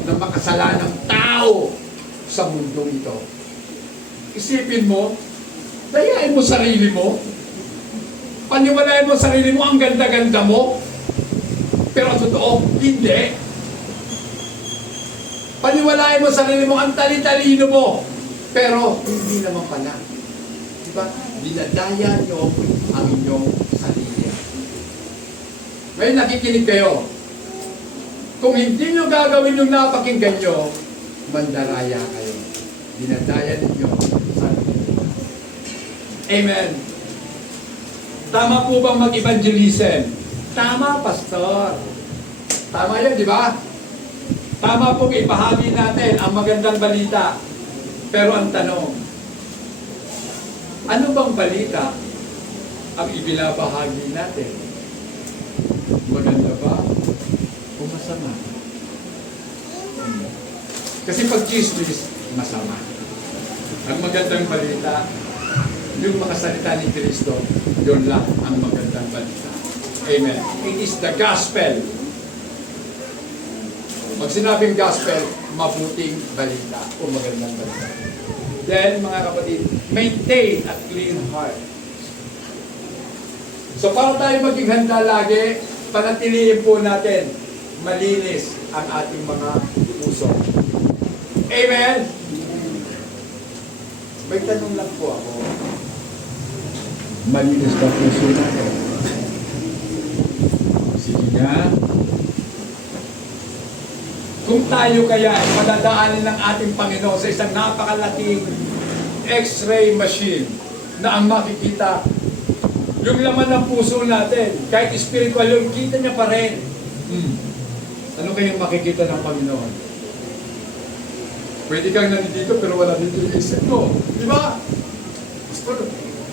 na makasalanang tao sa mundong ito. Isipin mo, dayain mo sarili mo, paniwalain mo sarili mo, ang ganda-ganda mo, pero totoo, hindi. Paniwalain mo sarili mo, ang tali-talino mo, pero hindi naman pala. Diba? Dinadaya nyo ang inyong sarili. Ngayon nakikinig kayo. Kung hindi nyo gagawin yung napakinggan nyo, mandaraya kayo. Dinadaya ninyo sarili. Amen. Tama po bang mag-evangelism? Tama, pastor. Tama yan, di ba? Tama pong ipahagi natin ang magandang balita. Pero ang tanong, ano bang balita ang ibinabahagi natin? Maganda ba o masama? Kasi pag chismis, masama. Ang magandang balita, yung makasalita ni Kristo, yun lang ang magandang balita. Amen. It is the gospel. Pag sinabing gospel, mabuting balita o magandang balita. Then, mga kapatid, maintain a clean heart. So, para tayo maging handa lagi, panatilihin po natin, malinis ang ating mga puso. Amen? May tanong lang po ako. Malinis ba puso natin? Sige nga. Kung tayo kaya ay padadaanin ng ating Panginoon sa isang napakalaking X-ray machine na ang makikita, yung laman ng puso natin, kahit spiritual yun, kita niya pa rin. Ano kayong makikita ng Panginoon? Pwede kang nandito pero wala dito yung isip mo. Di ba? Pastor,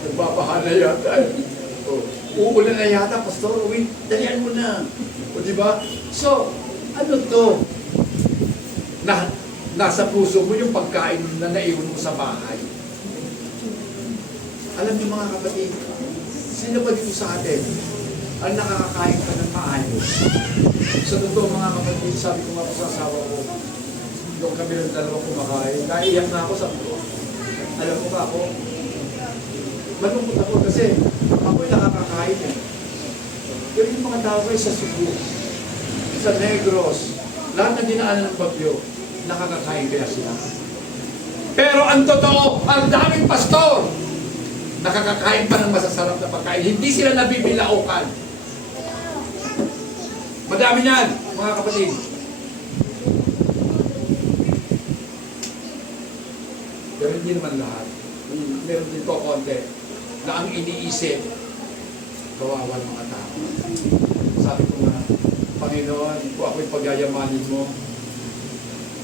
nagbabahala yata eh. Uulan na yata, Pastor. Wait, dalian mo na. O di ba? So, ano to? Nasa puso mo yung pagkain na naiwan mo sa bahay. Alam niyo mga kapatid, sino ba dito sa atin ang nakakakain ka ng maayos? Sa totoo mga kapatid, sabi ko nga po sa asawa ko, doon kami ng dalawa kumakain. Naiiyak na ako, sabi ko, alam mo ba ako, malungkot ako kasi ako'y nakakakain eh. Pero yung mga tao kayo sa Cebu, sa Negros, lahat na dinaanan ng bagyo, nakakakain kaya sila. Pero ang totoo, ang daming pastor, nakakakain pa ng masasarap na pagkain. Hindi sila nabibilaukan. Madami yan, mga kapatid. Pero hindi naman lahat. Meron din ko konti na ang iniisip, kawawa ng mga tao. Sabi ko nga, Panginoon, kung ako'y pagyayamanin mo,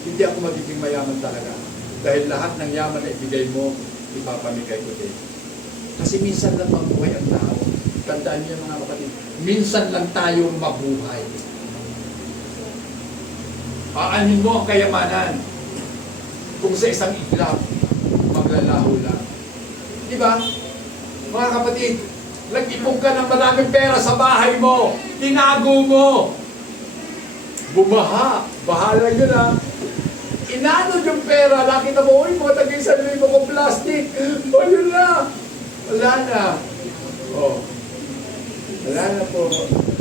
hindi ako magiging mayaman talaga. Dahil lahat ng yaman na ibigay mo, ipapamigay ko din. Kasi minsan lang mabuhay ang tao. Tandaan niyo mga kapatid, minsan lang tayong mabuhay. Aanin mo ang kayamanan. Kung sa isang iglap, maglalaho lang. Di ba? Mga kapatid, nag-ipon ka ng maraming pera sa bahay mo. Tinago mo. Bumaha. Bahala yun ha. Inanod yung pera. Nakita mo, uy, mga tag-1,000 ko plastic. O, yun na. Wala na. O. Wala na po.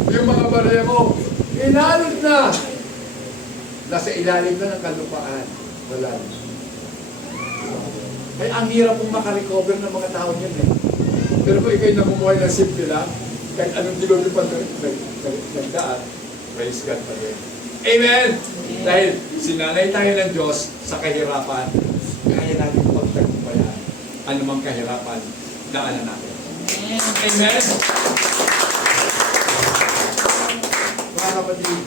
Yung mga barya mo, inanod na. Nasa ilalim na ng kalupaan. Wala na. Kaya ang hirap pong makarecover ng mga tao niyan eh. Pero kung ikaw'y namumuhay ng simple lang, kahit anong dilogyo pa nagdaan, praise God pa rin. Amen! Dahil sinanay tayo ng Diyos sa kahirapan, kaya natin pagtagumpayan anumang kahirapan daanan natin. Amen! Mga kapatid,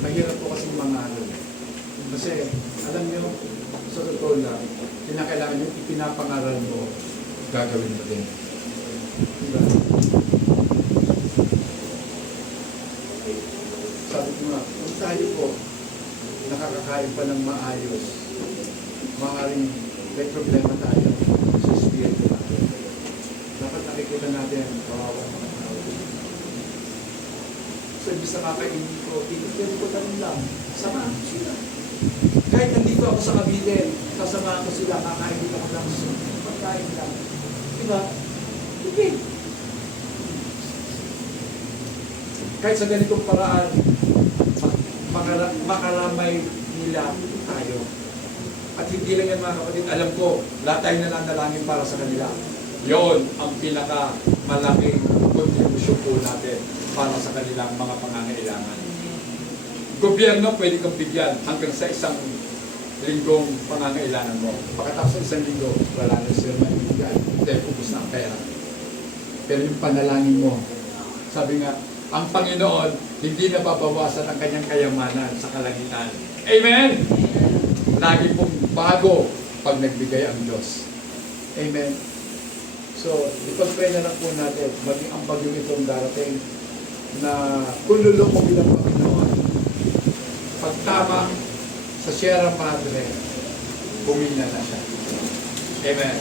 mahirap po kasing mangalo. Kasi, alam niyo, sa totoo lang, kinakailangan yung ipinapangaral mo, gagawin mo din. Diba? Sabi ko nga, kung tayo po nakakakain pa ng maayos, maaaring may problema tayo sa spirito natin. Dapat nakikita natin, kawawa mga tao. So, imbis na kakainin ko, pinipili ko lang, samahan ko sila. Kahit nandito ako sa Cavite, kasama ko sila, kakain ako lang, pagkain lang. Diba? Hindi. Kahit sa ganitong paraan, makaramay nila tayo. At hindi lang yan mga kapatid, alam ko, lahat tayo nananalangin para sa kanila. Yon ang pinaka malaking kontribusyon po natin para sa kanilang mga pangangailangan. Gobyerno, pwede kang bigyan hanggang sa isang linggong pangangailangan mo. Pagkatapos ng isang linggo, wala na sila maibigay. Dahil ubos na ang pera. Pero yung panalangin mo, sabi nga, ang Panginoon, hindi nababawasan ang kanyang kayamanan sa kalangitan. Amen? Lagi pong bago pag nagbigay ang Diyos. Amen? So, ipag-pray na lang po natin, maging ang bagyo itong darating na kululo ko bilang Panginoon. Pagtama sa Sierra Madre, bumina na siya. Amen.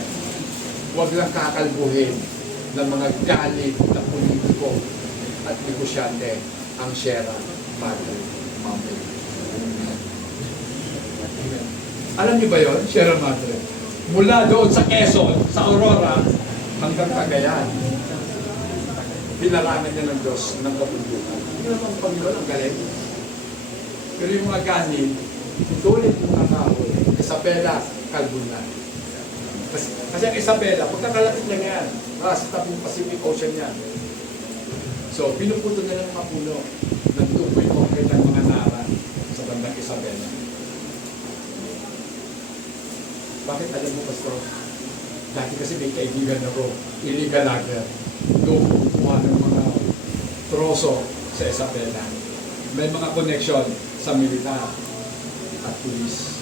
Huwag lang kakalbuhin ng mga galit na politiko at negosyante ang Sierra Madre Mountain. Amen. Alam niyo ba yun, Sierra Madre? Mula doon sa Quezon, sa Aurora, hanggang Cagayan. Pinarangan niya ng Diyos ng kabundukan. Hindi naman ang Panginoon ang galing. Pero yung mga ganin, tulad yung mga kahoy, Isabela, Calbunan. Kasi ang Isabela, pagkakalapit lang yan, nasa tabing Pacific Ocean yan. So, pinuputo nila ng mga puno, nagtupoy ko ang kanyang mga nara sa bandang Isabela. Bakit alam mo, Pastor? Dati kasi may kaibigan ako, illegal logger. Doon kumuha ng mga troso sa Isabela. May mga connection sa militar. at pulis.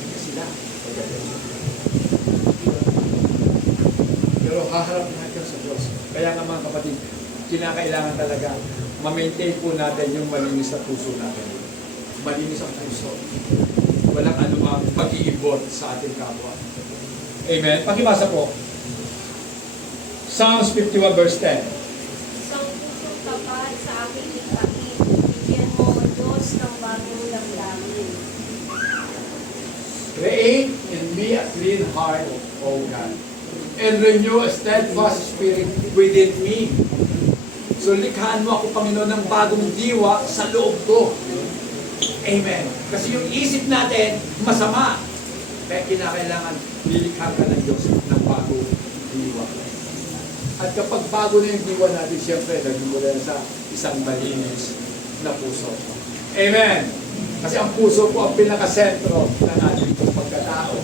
Hindi sila. Pero haharap natin sa Diyos. Kaya nga mga kapatid, kinakailangan talaga ma-maintain po natin yung malinis na puso natin. Malinis ang puso. Walang anumang pag-iibot sa ating kapwa. Amen. Pakibasa po. Psalms 51 verse 10. Isang pusong kapal sa aking likhain, bigyan mo, O Diyos, ng bagong damdamin. Create in me a clean heart, O God, and renew a steadfast spirit within me. So likhaan mo ako, Panginoon, ng bagong diwa sa loob ko. Amen. Kasi yung isip natin, masama. Kaya kinakailangan lilikha ka ng Diyos ng bagong diwa. At kapag bago na yung diwa natin, siyempre, nagmumula sa isang malinis na puso. Amen. Kasi ang puso po ang pinakasentro ng ating pagkatao.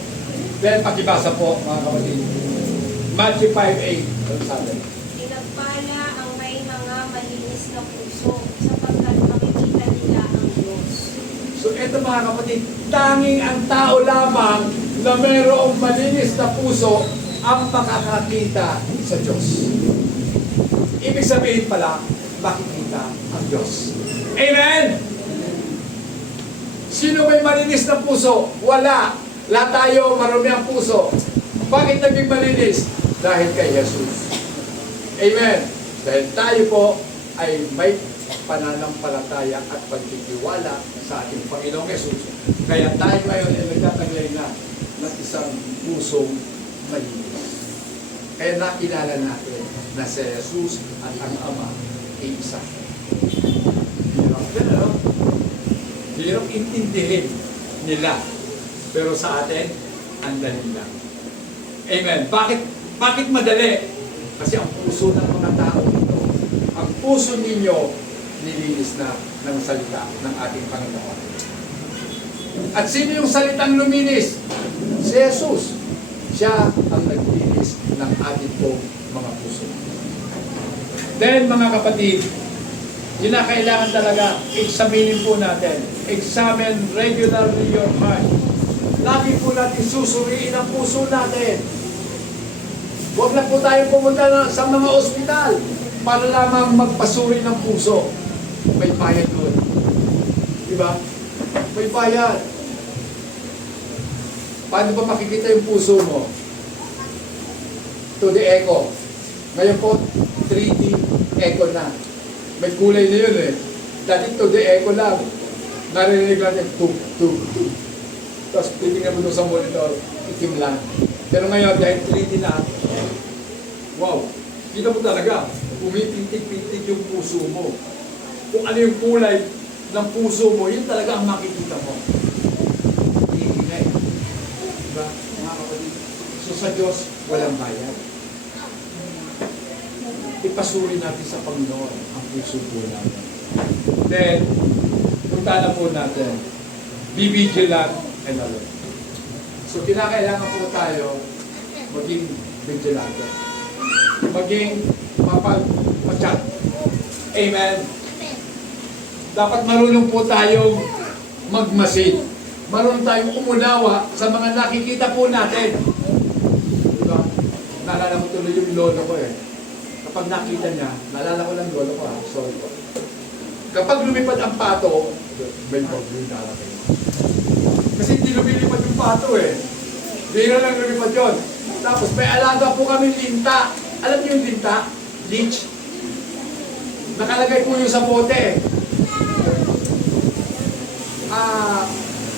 Then, pakibasa po, mga kapatid. Matthew 5:8. Ano sabi? Pinagpala ang may mga malinis na puso, sapagkat makikita nila ang Diyos. So ito mga kapatid, tanging ang tao lamang na mayroong malinis na puso ang makakakita sa Diyos. Ibig sabihin pala, makikita ang Diyos. Amen! Sino may malinis na puso? Wala. Lahat tayo marumi ang puso. Bakit naging malinis? Dahil kay Jesus. Amen! Dahil tayo po ay may pananampalataya at pagtitiwala sa ating Panginoong Jesus. Kaya tayo ngayon ay nagtataglay na ng isang pusong malinis. Kaya nakilala natin na si Jesus at ang Ama ay isa. Hirap yan, ano? Hirap intindihin nila. Pero sa atin, ang dali lang. Amen. Bakit madali? Kasi ang puso ng mga tao dito, ang puso ninyo, nilinis na ng salita ng ating Panginoon. At sino yung salitang luminis? Si Jesus. Siya ang naglinis ng ating pong mga puso. Then, mga kapatid, kinakailangan talaga, examinin po natin. Examine regularly your heart. Lagi po natin susuriin ang puso natin. Huwag na po tayo pumunta sa mga ospital para lamang magpasuri ng puso. May bayad doon. Diba? May bayad. Paano ba makikita yung puso mo? To the echo. Ngayon po, 3D echo na. May kulay na yun eh. Dati to the echo lang. Narinig natin, tuk, tuk, tuk. Tapos titingnan mo doon sa monitor, itim lang. Pero ngayon, dahil 3D na, wow, kita mo talaga, pumitintig-pintig yung puso mo. Kung ano yung kulay ng puso mo, yun talaga ang makikita mo. Iingay. Diba, mga kapatid? So sa Diyos, walang bayad. Ipasuri natin sa Panginoon ang puso po natin. Then, punta na po natin. Be vigilant and alert. So, kinakailangan po tayo maging vigilante. Maging mapag-chat. Amen. Dapat marunong po tayong magmasid. Marunong tayong umunawa sa mga nakikita po natin. Diba? Naalala ko tuloy yung lolo ko eh. Kapag nakita niya, naalala ko lang lolo ko sorry po. Kapag lumipad ang pato, may bagay darating. Kasi hindi lumilipad yung pato eh. Bira lang lumipad yun. Tapos may alaga po kami linta. Alam niyo yung linta? Leech. Nakalagay po yung sa bote.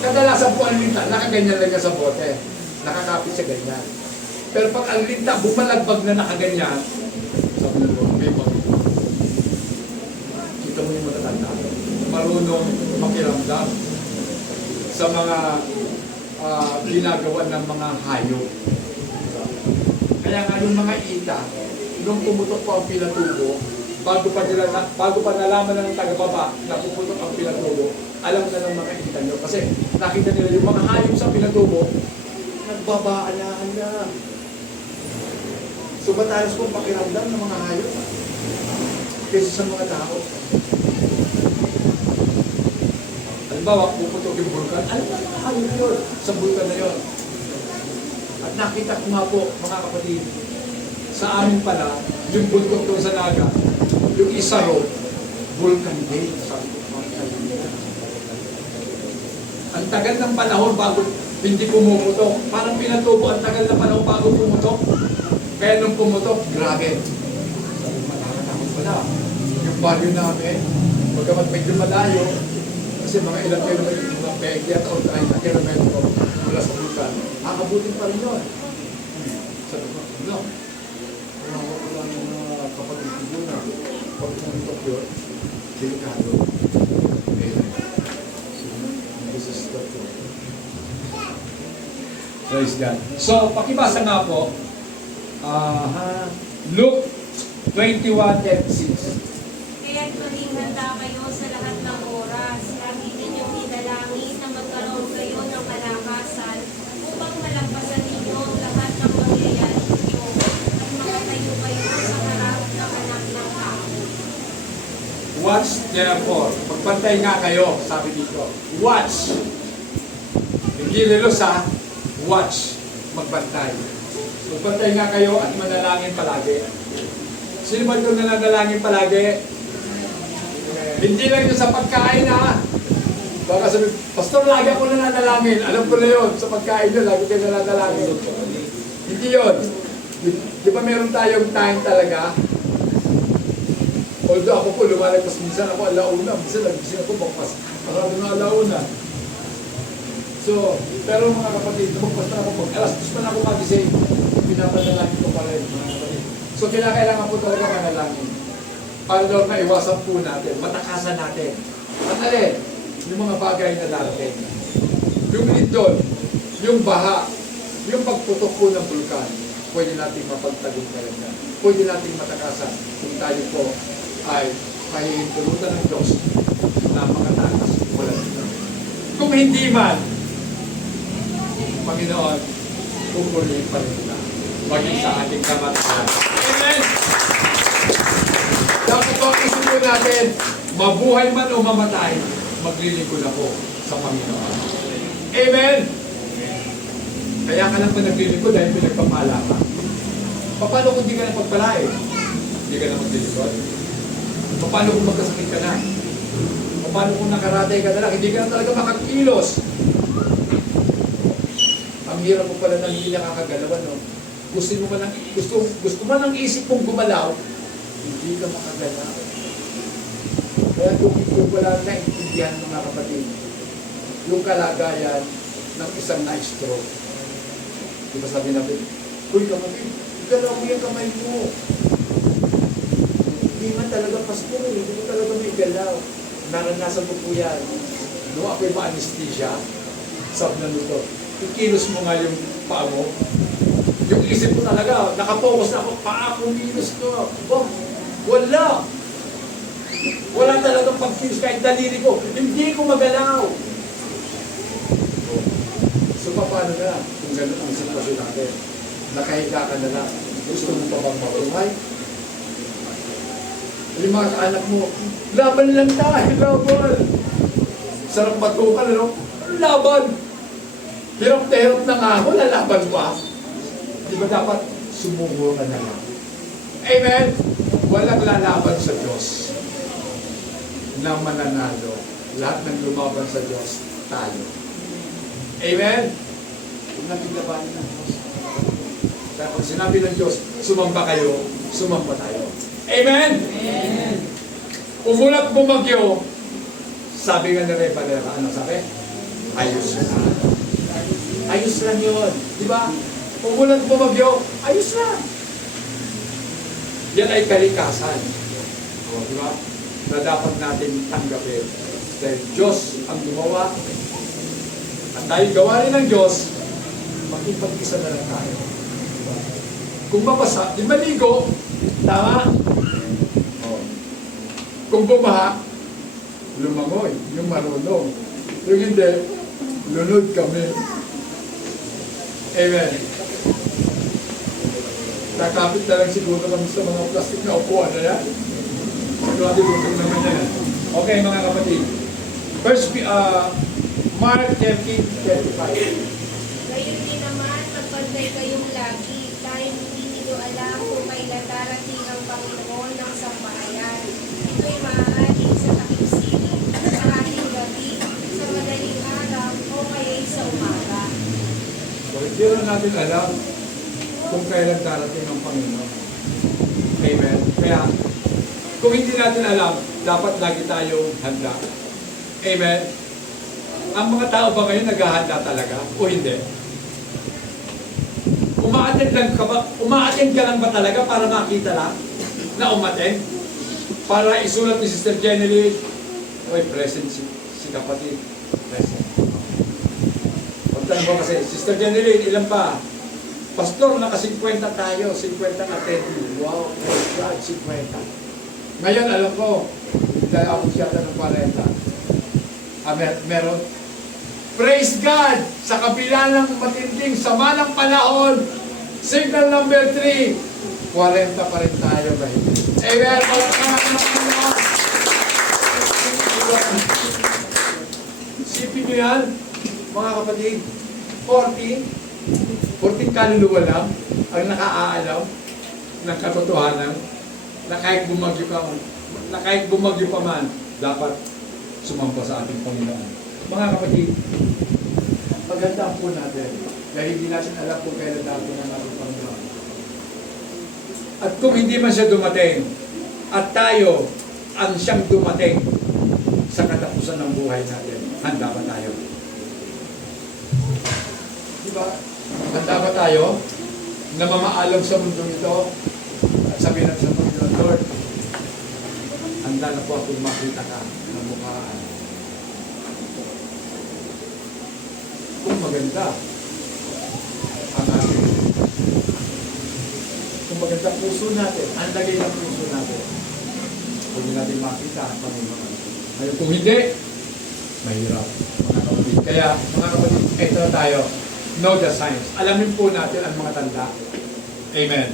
Kadalasan po ang linta, nakaganyan lang sa bote. Nakakapit sa ganyan. Pero pag ang linta bumalagbag na nakaganyan, sabi na po, may bagay. Kita mo yung matatanda. Marunong makiramdam sa mga ginagawa ng mga hayop. Kaya nga yung mga ita, nung pumutok po ang pinatubo, bago pa nalaman na ng tagababa na pumutok ang pinatubo, alam na ng mga ita nyo. Kasi nakita nila yung mga hayop sa pinatubo, nagbabaalaan na. So matalas po pakiramdam ng mga hayop kaysa sa mga tao. Alam Halimbawa, puputok yung bulkan. Alam mo mga hayop yun sa bulkan na yun. At nakita ko nga po, mga kapatid, sa amin pala, yung bundok doon sa Naga, yung isa ro, Vulcan Gate. Sabi ko, ang tagal ng panahon bago hindi pumuputok. Parang pinatubo, ang tagal ng panahon bago pumutok. Kaya nung pumutok, grabe. Sabi ko, nakakatakot pala. Yung baryo namin, magkamat medyo malayo, kasi mga ilang kilometro, mga 20 at o 30 kilometro mula sa Vulcan, akabutin pa rin yun. Sabi ko, no. Kaya ako pala ng mga kapatid ko doon na pag pumutok yun, delikado. This is the truth. Praise God. So, pakibasa nga po, Luke 21:6. Kaya't maging handa kayo sa lahat ng oras. Lagi ninyong idalangin na magkaroon kayo ng kalakasan upang malagpasan ninyo ang lahat ng mangyayari ninyo at makatayo kayo sa harap ng anak ng tao. Watch therefore. Magpantay nga kayo, sabi dito. Watch. Hindi lilos ha. Watch. Magbantay. Magbantay nga kayo at manalangin palagi. Sino ba itong nananalangin palagi? Hindi lang yun sa pagkain ha. Baka sabi, Pastor, lagi ako nananalangin. Alam ko na yun, sa pagkain yun, lagi kayo nananalangin. Hindi yun. Di ba meron tayong time talaga? Although ako po, lumalagpas minsan ako alauna. Minsan nagising ako, bakpas. Marami na alauna. So, pero mga kapatid, lumagpas na ako, alas 2 pa na ako magising. Pinapanalangin ko pa rin, mga kapatid. So, kinakailangan po talaga manalangin. Para daw maiwasan po natin, matakasan natin. At alin, yung mga bagay na darating. Yung lindol, yung baha, yung pagputok po ng bulkan, pwede nating mapagtagumpayan yan. Pwede nating matakasan kung tayo po ay pahihintulutan ng Diyos na makatakas wala dito. Kung hindi man, Panginoon, pupuli pa rin na maging sa ating kamatayan. Amen! Dapat po ang isipin natin, mabuhay man o mamatay, maglilingkod ako sa Panginoon. Amen! Kaya ka lang pa naglilingkod dahil pinagpapala ka. Paano kung di ka na pagpalain? Hindi ka na maglilingkod? Paano kung magkasakit ka na? Paano kung nakaratay ka na lang? Hindi ka na talaga makakilos. Ang hirap mo pala nang hindi nakakagalawan, no? Gusto mo nang isip mong gumalaw, hindi ka makagalaw. Kaya kung wala na intindihan mga kapatid, yung kalagayan ng isang na-stroke. Di ba sabi natin, uy kapatid, galaw mo yung kamay mo. Hindi man talaga pastor, hindi mo talaga may galaw. Naranasan ko po yan. Nung ako'y ma-anesthesia, sabi na nito, ikilos mo nga yung paa mo. Yung isip ko talaga, nakapokus na ako, paa ko, kilos ko. Oh, wala. Wala talagang pag-kilos, kahit daliri ko, hindi ko magalaw. So, paano na kung gano'n ang sitwasyon natin? Nakahiga ka na lang. Gusto mo pa bang mabuhay? Yung mga kaanak mo, laban lang tayo, laban. Sarap matukan, ano? Laban. Hirap na hirap na nga ako, lalaban pa. Di ba dapat sumubo ka na lang? Amen? Walang lalaban sa Diyos na mananalo. Lahat ng lumaban sa Diyos, talo. Amen? Huwag natin labanin ng Diyos. Kaya pag sinabi ng Diyos, sumamba kayo, sumamba tayo. Amen? Amen. Umulat bumagyo, sabi nga ni Rey Valera, ano sabi? Ayos lang. Ayos lang yun. Di ba? Umulat bumagyo, ayos lang. Yan ay kalikasan. O, di ba? Na dapat natin tanggapin. Dahil Diyos ang gumawa. At dahil gawa rin ng Diyos, makipag-isa na lang tayo. Diba? Kung mabasa, di maligo, tama? O. Kung bumaha, lumangoy, yung marunong. Yung hindi, lunod kami. Amen. Nakapit na lang siguro kami sa mga plastic na upuan na yan. Sigurado gusto naman yan. Okay mga kapatid. Mark 13:35. Gayon din naman, magbantay kayong lagi, dahil hindi niyo alam kung kailan darating ang Panginoon ng sambahayan. Ito'y maaaring sa takip siling, sa ating gabi, sa madaling araw, o kaya'y sa umaga. So, hindi na natin alam kung kailan darating ang Panginoon. Amen. Kaya, kung hindi natin alam, dapat lagi tayong handa. Amen. Ang mga tao ba ngayon naghahanda talaga o hindi? Umaattend ka lang ba talaga para makita lang na umattend? Para isulat ni Sister Jenny, oy, present si kapatid. Present. Pagtanong ko kasi, Sister Jenny, ilan pa? Pastor, naka-50 tayo, 50 attendee. Wow, praise God, 50. Ngayon, alam ko, hindi tayo ako siyata ng 40. Meron. Praise God! Sa kabila ng matinding sama ng panahon, signal number 3, 40 pa rin tayo, guys. Amen! Sipin nyo yan, mga kapatid, 14 kaluluwa lang ang nakaalam ng katotohanan na kahit bumagyo pa man, dapat sumamba sa ating Panginoon. Mga kapatid, magandaan po natin dahil hindi natin alam kung kailan darating ang ating Panginoon. At kung hindi man siya dumating, at tayo ang siyang dumating sa katapusan ng buhay natin, handa ba tayo? Diba? Handa ba tayo na mamaalam sa mundong ito at sabihin natin sa Panginoon, Lord, handa na po akong makita ka ng mukhaan. Kung maganda ang ating, kung maganda puso natin, ang lagay ng puso natin, kung hindi natin makita ang Panginoon. Ngayon, kung hindi, mahirap, mga kapatid. Kaya, mga kapatid, ito na tayo. Know the signs. Alamin po natin ang mga tanda. Amen.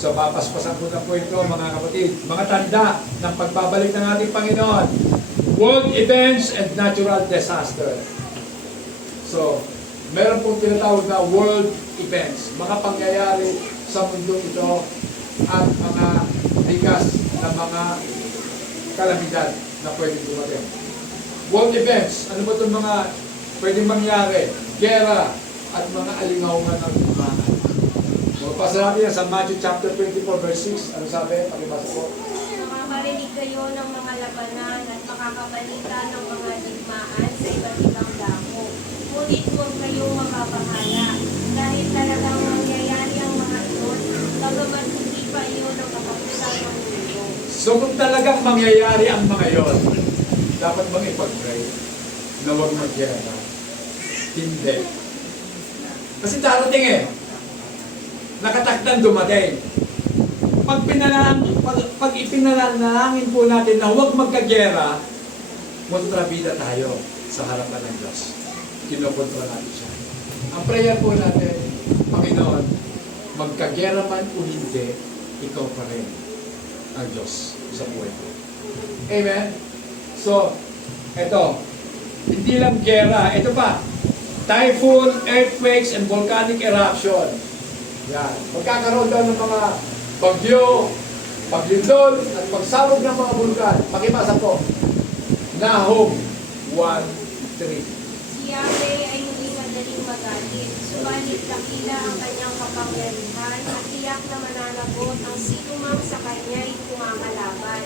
So, papaspasan ko na po ito, mga kapatid. Mga tanda ng pagbabalik ng ating Panginoon. World events and natural disaster. So, meron pong tinatawag na world events. Mga pangyayari sa mundo ito at mga likas na mga kalamidad na pwedeng dumating. World events. Ano ba itong mga pwedeng mangyari? Gera at mga alingaungan ng limanan. So, pasa natin yan sa Matthew chapter 24 verse 6. Ano sabi? Pakibasa po. Makakarinig kayo ng mga labanan at makakabalita ng mga digmaan sa iba't ibang dako. Ngunit huwag kayong makabahala dahil talagang mangyayari ang mga iyon, bagamat hindi pa iyon ang katapusan ng mundo. So kung talagang mangyayari ang mga yon, dapat bang ipag-pray na huwag magyara? Hindi. Kasi darating eh. Nakatakdang dumating. Pag ipinanalangin po natin na huwag magkagera, kontrabida tayo sa harapan ng Diyos. Kinokontra natin siya. Ang prayer po natin, Panginoon, magkagera man o hindi, ikaw pa rin ang Diyos sa buhay ko. Amen? So, eto, hindi lang gera, ito pa, typhoon, earthquakes, and volcanic eruption. Yan. Magkakaroon daw ng mga bagyo, paglindol, at pagsabog ng mga bulkan. Pakibasa po. Nahum 1:3. Si Yahweh ay hindi madaling magalit, subalit dakila ang kanyang kapangyarihan at tiyak na mananagot ang sinumang sa kanya'y kumamalaban.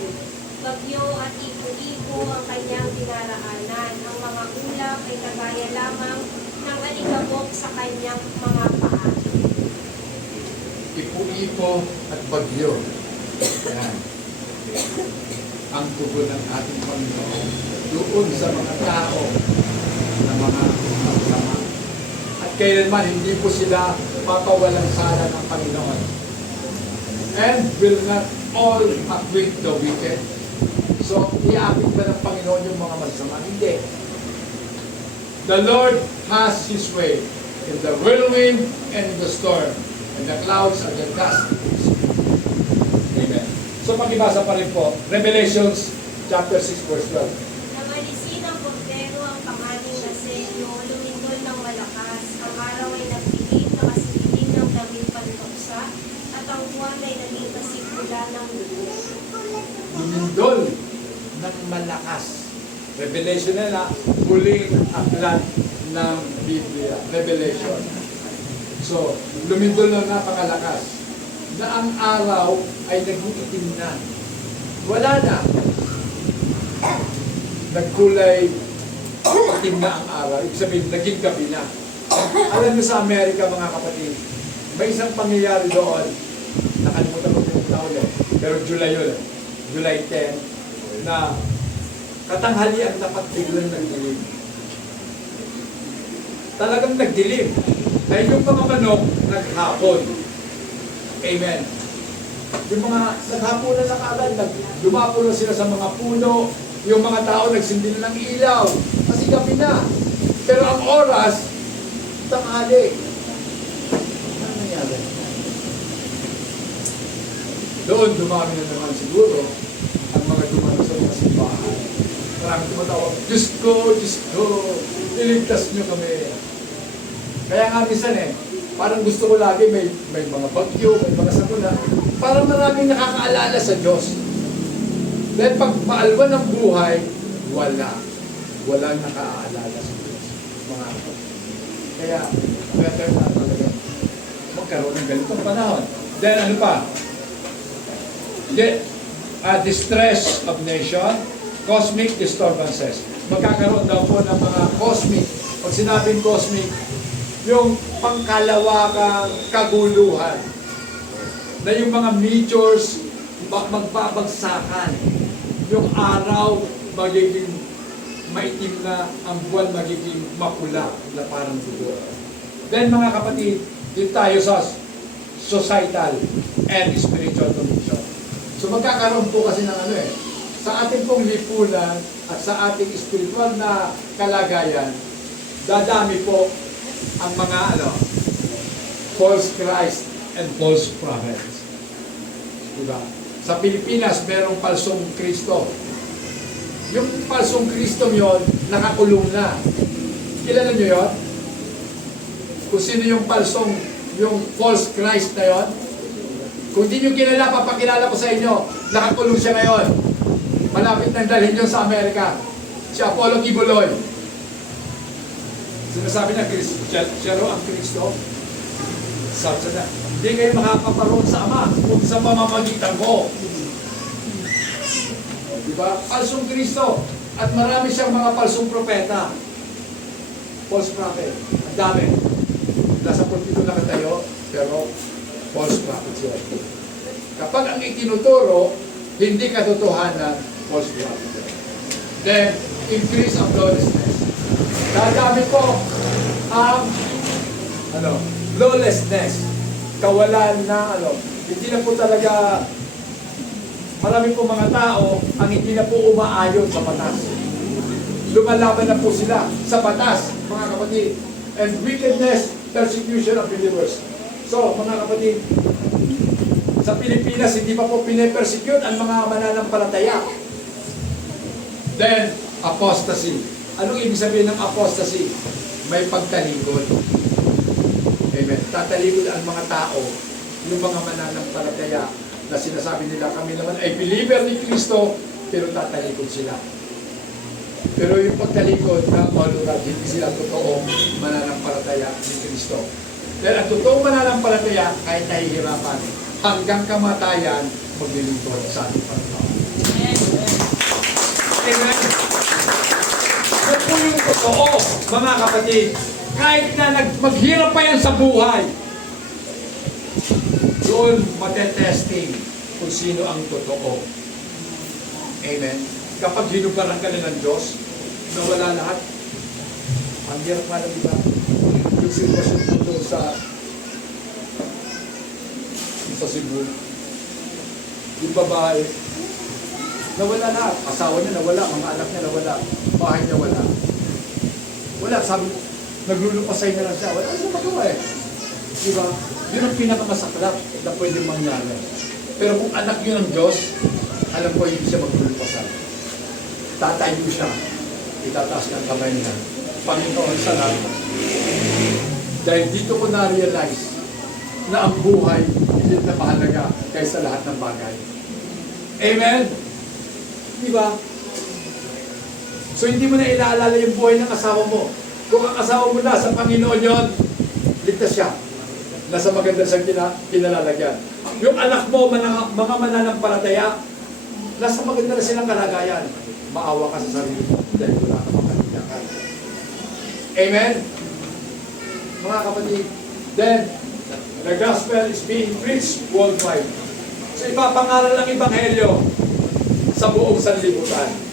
Bagyo at ipo-ipo ang kanyang dinaraanan. Ang mga ulap ay kagaya lamang ng alikabok sa kanyang mga paa. Ipo-ipo at bagyo. Yan. Ang tugon ng ating Panginoon doon sa mga tao na mga masama. At kailanman hindi po sila papawalang sala ng Panginoon. And will not all acquit the wicked. So, i-acquit ba ng Panginoon yung mga masama? Hindi. The Lord has His way in the whirlwind and in the storm, and the clouds are the dust. Amen. So, pakibasa pa rin po, Revelations chapter 6 verse 12. Nangalisin ang portero malakas. Revelation na huling aklat ng Biblia. Revelation. So, lumindol na napakalakas na ang araw ay nag-iitim na. Wala na. Nagkulay itim na ang araw. Ibig sabihin, naging gabi na. Alam niyo sa Amerika, mga kapatid, may isang pangyayari doon. Nakalimutan ko yung taon eh. Pero July yun. July 10 na katanghalian dapat biglang nagdilim. Talagang nagdilim. Dahil yung mga manok, naghapon. Amen. Yung mga naghapunan na kaagad, dumapo na sila sa mga puno, yung mga tao nagsindi na ng ilaw, kasi gabi na. Pero ang oras, tanghali. Ano nangyari? Doon, dumami na naman siguro ang mga dumalo sa mga simbahan. Maraming tumatawag, Diyos ko, iligtas niyo kami. Kaya nga minsan parang gusto ko lagi may mga bagyo, may mga sakuna. Parang maraming nakakaalala sa Diyos. Dahil pag maalwan ng buhay, walang nakaalala sa Diyos. Mga kaya better na talaga magkaroon ng ganitong panahon. Then ano pa? Distress of nation, cosmic disturbances. Magkakaroon daw po ng mga cosmic. Pag sinabing cosmic, yung pangkalawakang kaguluhan. Na yung mga meteors magbabagsakan. Yung araw magiging maitim na, ang buwan magiging mapula na parang dugo. Then mga kapatid, dito tayo sa societal and spiritual condition. So magkakaroon po kasi ng sa ating pong lipunan at sa ating spiritual na kalagayan, dadami po ang mga false Christ and false prophets. Diba? Sa Pilipinas, merong falsong Kristo. Yung falsong Kristo yon, nakakulong na. Kilala nyo yon? Kung sino yung false Christ na yon? Kung di nyo kilala, papakilala ko sa inyo, nakakulong siya ngayon. Malapit nang dalhin nyo sa Amerika. Si Apollo Kibuloy. Sinasabi na, siya raw ang Kristo. Sabi na, hindi kayo makakaparoon sa Ama kung sa pamamagitan ko. Diba? Falsong Kristo. At marami siyang mga falsong propeta. False prophet. Ang dami. Nasa 42 na tayo, pero false prophet siya. Kapag ang itinuturo, hindi katotohanan, false prophet. Then, increase of lawlessness. Dadami po ang lawlessness. Kawalan na hindi na po talaga, marami po mga tao ang hindi na po umaayon sa batas. Lumalaban na po sila sa batas, mga kapatid. And wickedness, persecution of believers. So, mga kapatid, sa Pilipinas, hindi pa po pine-persecute ang mga mananampalataya. Then, apostasy. Anong ibig sabihin ng apostasy? May pagtalikod. Amen. Tatalikod ang mga tao, yung mga mananampalataya na sinasabi nila, kami naman ay believer ni Kristo, pero tatalikod sila. Pero yung pagtalikod ng malurad, hindi sila totoong mananampalataya ni Kristo. Dahil ang totoong mananampalataya, kahit nahihirapan, hanggang kamatayan, maglilingkod sa ating Panginoon. Amen. Yan po yung totoo, mga kapatid. Kahit na maghirap pa yan sa buhay, doon matetesting kung sino ang totoo. Amen. Kapag hinubaran ka na ng Diyos, nawala lahat. Ang hirap nga na, diba? Yung sitwasyon po doon sa Cebu. Yung babae, nawala lahat. Asawa niya nawala, mga anak niya nawala, bahay niya wala. Wala, sabi mo, naglulupasay na lang siya. Wala siya magawa Diba? Yun ang pinakamasaklap na pwedeng mangyari. Pero kung anak yun ng Diyos, alam ko hindi siya maglulupasay. Tatayo siya. Itataas ng kamay niya. Panginoon, salamat. Dahil dito ko na-realize na ang buhay hindi na mahalaga kaysa lahat ng bagay. Amen? Diba? So hindi mo na inaalala yung buhay ng asawa mo. Kung ang asawa mo na sa Panginoon yon, ligtas siya. Nasa maganda siyang kinalalagyan. Yung anak mo, mga mananampalataya, nasa maganda na silang kalagayan. Maawa ka sa sarili mo dahil wala ka makalimutan. Amen? Mga kapatid, then, the gospel is being preached worldwide. So ipapangaral ang Ebanghelyo sa buong sanlibutan.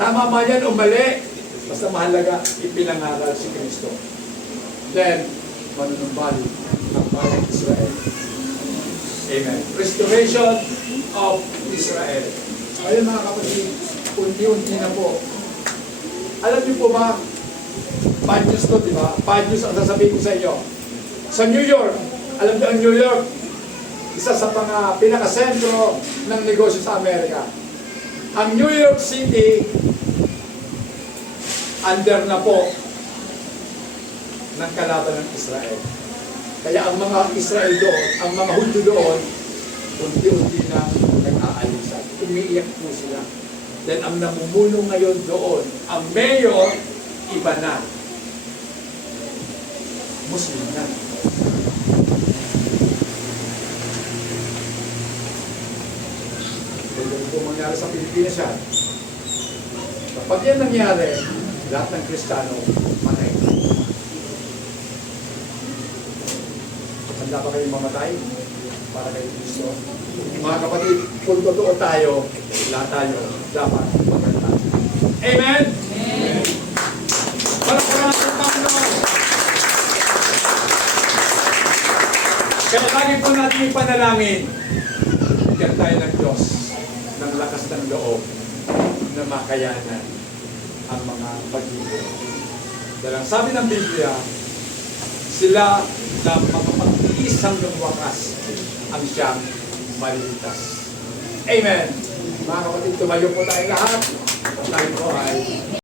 Tama ba yan o mali? Basta mahalaga, ipinangaral si Kristo. Then, manunumbalik ang bayang Israel. Amen. Restoration of Israel. Ayun mga kapatid, unti-unti na po. Alam niyo po ba, bad news to, di ba? Bad news ang sasabihin ko sa inyo. Sa New York, alam niyo ang New York, isa sa pinakasentro ng negosyo sa Amerika. Ang New York City, under na po ng kalaban ng Israel. Kaya ang mga Israel doon, ang mga Hudyo doon, unti-unti na nag-aalisan. Umiiyak po sila. Then ang namumuno ngayon doon, ang mayor, iba na. Muslim na. Kung po mangyari sa Pilipinas yan, kapag yan nangyari, lahat ng Kristiyano matay. Handa ba kayong mamatay para kay Kristo? Mga kapatid, kung totoo tayo, lahat tayo dapat maganda. Amen? Amen. Palakpakan ng Panginoon. Kaya lagi po natin ipanalangin, bigyan tayo ng Diyos ng lakas ng loob na makayanan ang mga pag-ibig. Dahil ang sabi ng Biblia, sila na mga pag-iis hanggang wakas ang siyang maliligtas. Amen! Mga kapatid, tumayo po tayo lahat. Tayo po ay